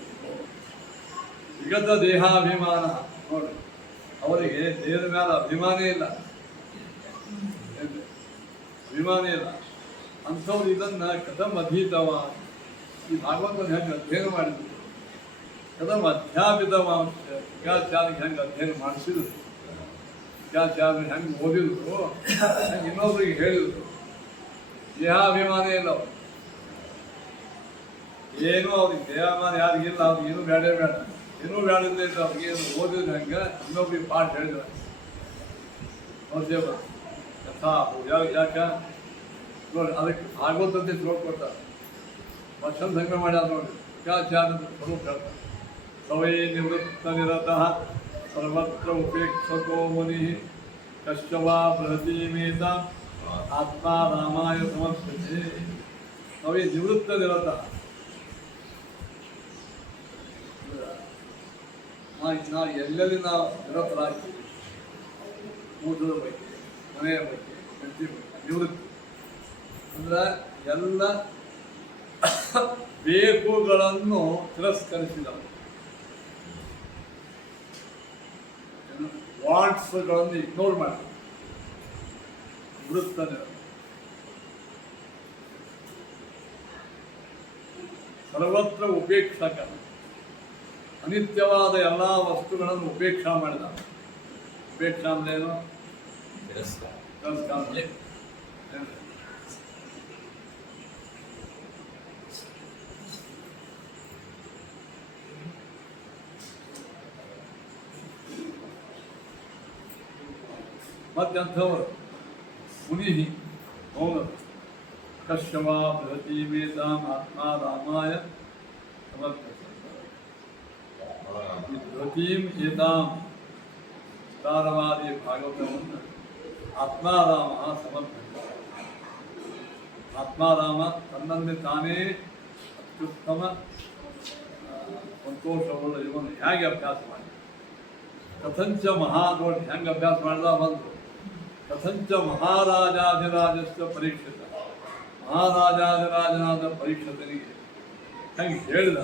ವಿಗತ ದೇಹಾಭಿಮಾನ ನೋಡಿ ಅವರಿಗೆ ದೇಹದ ಮೇಲೆ ಅಭಿಮಾನೇ ಇಲ್ಲ, ಅಭಿಮಾನೇ ಇಲ್ಲ. ಅಂಥವ್ರು ಇದನ್ನು ಕಥಂ ಅಧೀತವ ಈ ಭಾಗವತನ ಹೆಂಗೆ ಅಧ್ಯಯನ ಮಾಡಿದ್ರು, ಕಥಂ ಅಧ್ಯಾಪಿತವಾಂಶ ಶುಕಾಚಾರ್ಯ ಹೆಂಗೆ ಅಧ್ಯಯನ ಮಾಡಿಸಿದ್ರು, ಶುಕಾಚಾರ್ಯ ಹೆಂಗೆ ಓದಿದ್ರು, ಹೆಂಗೆ ಇನ್ನೊಬ್ರಿಗೆ ಹೇಳಿದ್ರು. ದೇಹಾಭಿಮಾನ ಇಲ್ಲ ಅವ್ರು, ಏನೂ ಅವ್ರಿಗೆ ದೇಹಾಭಿಮಾನ ಯಾರಿಗಿಲ್ಲ, ಅವ್ರಿಗೆ ಏನೂ ಬೇಡ ಬೇಡ, ಏನೂ ಬೇಡದೇ ಇಲ್ಲ ಅವ್ರಿಗೆ. ಏನು ಓದಿದ್ರೆ ಹಂಗೆ ಇನ್ನೊಬ್ರಿಗೆ ಪಾಠ ಹೇಳಿದ್ರು ನೋಡ್ತೇವ ಯಥಾ ಯಾಕೆ ನೋಡಿ ಅದಕ್ಕೆ ಭಾಗವತಂತೆ ಶ್ಲೋಕ ಕೊಡ್ತಾರೆ. ವರ್ಷ ಸಂಗ್ರಹ ಮಾಡ್ಯಾರ ನೋಡಿ ಶುಕಾಚಾರ್ಯದ ಸ್ವರೂಪ ಹೇಳ್ತಾರೆ. ಸವೈ ನಿವೃತ್ತ ನಿರತಃ ಸರ್ವತ್ರ ಉಪೇಕ್ಷಕೋ ಮುನಿ ಕಶ್ಯವಾ ಬೃಹತೀಮೇತ ಆತ್ಮ ರಾಮಾಯ ಸಮರ್ಪಿಸಿ. ಸವೈ ನಿವೃತ್ತ ನಿರತಃ ನಾವು ಎಲ್ಲೆಲ್ಲಿ ನಾವು ನಿರತರಾಗ್ತೀವಿ, ಊಟದ ಬಗ್ಗೆ, ಮನೆಯ ಬಗ್ಗೆ, ಹೆಂಡತಿ ಬಗ್ಗೆ, ನಿವೃತ್ತಿ ಅಂದ್ರೆ ಎಲ್ಲ ಬೇಕುಗಳನ್ನು ತಿರಸ್ಕರಿಸಿದವು, ವಾಂಟ್ಸ್ಗಳನ್ನು ಇಗ್ನೋರ್ ಮಾಡಿ ನಿವೃತ್ತನೆ. ಸರ್ವತ್ರ ಉಪೇಕ್ಷಕ, ಅನಿತ್ಯವಾದ ಎಲ್ಲ ವಸ್ತುಗಳನ್ನು ಉಪೇಕ್ಷಾ ಮಾಡಿದ. ಉಪೇಕ್ಷಾ ಅಂದ್ರೇನು? ತಿರಸ್ಕಾರ. ಮತ್ತೆಂಥವರು ಮುನಿ ಮೌನ ಕಶ್ಯವ ಬೃಹತಿ ವೇದಾಂ ಆತ್ಮ ರಾಮಾಯ ಸಮರ್ಪಿತ. ಬೃಹತೀಂ ಏತಾಂ ವಿಸ್ತಾರವಾದಿ ಭಾಗವತವನ್ನು ಆತ್ಮಾರಾಮ ಸಮರ್ಪಿತ. ಆತ್ಮಾರಾಮ ತನ್ನನ್ನೇ ತಾನೇ ಅತ್ಯುತ್ತಮ ಸಂತೋಷವುಳ್ಳ ಇವನು ಹೇಗೆ ಅಭ್ಯಾಸ ಮಾಡಿ ಕಥಂಚ ನೋಡಿ ಹೆಂಗೆ ಅಭ್ಯಾಸ ಮಾಡಿದ ಬಂದು ಕಥಂಚ ಮಹಾರಾಜಾಧಿರಾಜಸ್ಥ ಪರೀಕ್ಷಿತ. ಮಹಾರಾಜಾಧಿರಾಜನಾದ ಪರೀಕ್ಷಿತನಿಗೆ ಹೆಂಗೆ ಹೇಳಿದ,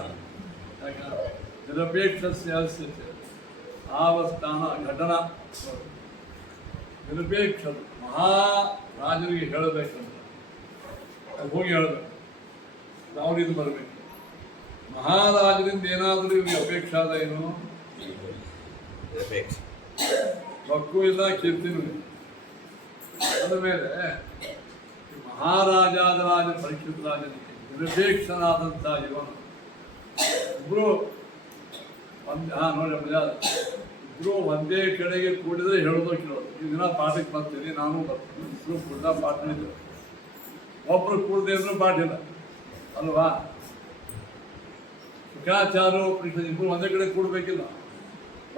ಯಾಕಂದ್ರೆ ನಿರಪೇಕ್ಷಸ್ಯ ಆವಸ್ಥಾನ ಘಟನಾ ನಿರಪೇಕ್ಷರು ಮಹಾರಾಜರಿಗೆ ಹೇಳಬೇಕಂದ್ರೆ ಹೋಗಿ ಹೇಳಬೇಕು, ಅವನಿಂದ ಬರಬೇಕು. ಮಹಾರಾಜರಿಂದ ಏನಾದರೂ ಇವ್ರಿಗೆ ಅಪೇಕ್ಷೆ ಆದ ಏನು? ಹಕ್ಕು ಇಲ್ಲ, ಕೀರ್ತಿನೂ ಇಲ್ಲ. ಅದ ಮೇಲೆ ಮಹಾರಾಜಾದರಾಜ ಪರೀಕ್ಷಿತ ರಾಜನಿಗೆ ನಿರಪೇಕ್ಷನಾದಂಥ ಇವನು ಇಬ್ಬರು ನೋಡಿ ಮರ್ಯಾದ ಇಬ್ಬರು ಒಂದೇ ಕಡೆಗೆ ಕೂಡಿದ್ರೆ ಹೇಳೋದು ಕೇಳೋದು. ಈ ದಿನ ಪಾಠಕ್ಕೆ ಬರ್ತೀನಿ, ನಾನು ಬರ್ತೀನಿ, ಇಬ್ಬರು ಕೂಡ ಪಾಠ ಇದ್ರು. ಒಬ್ಬರು ಕೂಡದೆ ಇದ್ರು ಪಾಠ ಇಲ್ಲ ಅಲ್ವಾ? ಶುಕಾಚಾರ್ಯ ಪರೀಕ್ಷೆ ಇಬ್ಬರು ಒಂದೇ ಕಡೆ ಕೂಡಬೇಕಿಲ್ಲ,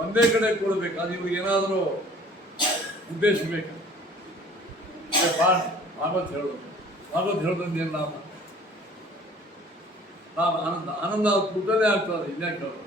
ಒಂದೇ ಕಡೆ ಕೂಡಬೇಕು. ಅದು ಇವ್ರಿಗೆ ಏನಾದರೂ ಉದ್ದೇಶ ಬೇಕು. ಭಾಗವತ್ ಹೇಳೋದು, ಭಾಗವತ್ ಹೇಳೋದ್ರಿಂದ ಏನು ಲಾಭ? ಆನಂದ ಆನಂದ ಕೂಟದೇ ಆಗ್ತದೆ, ಇನ್ಯಾಕೆ ಹೇಳೋದು?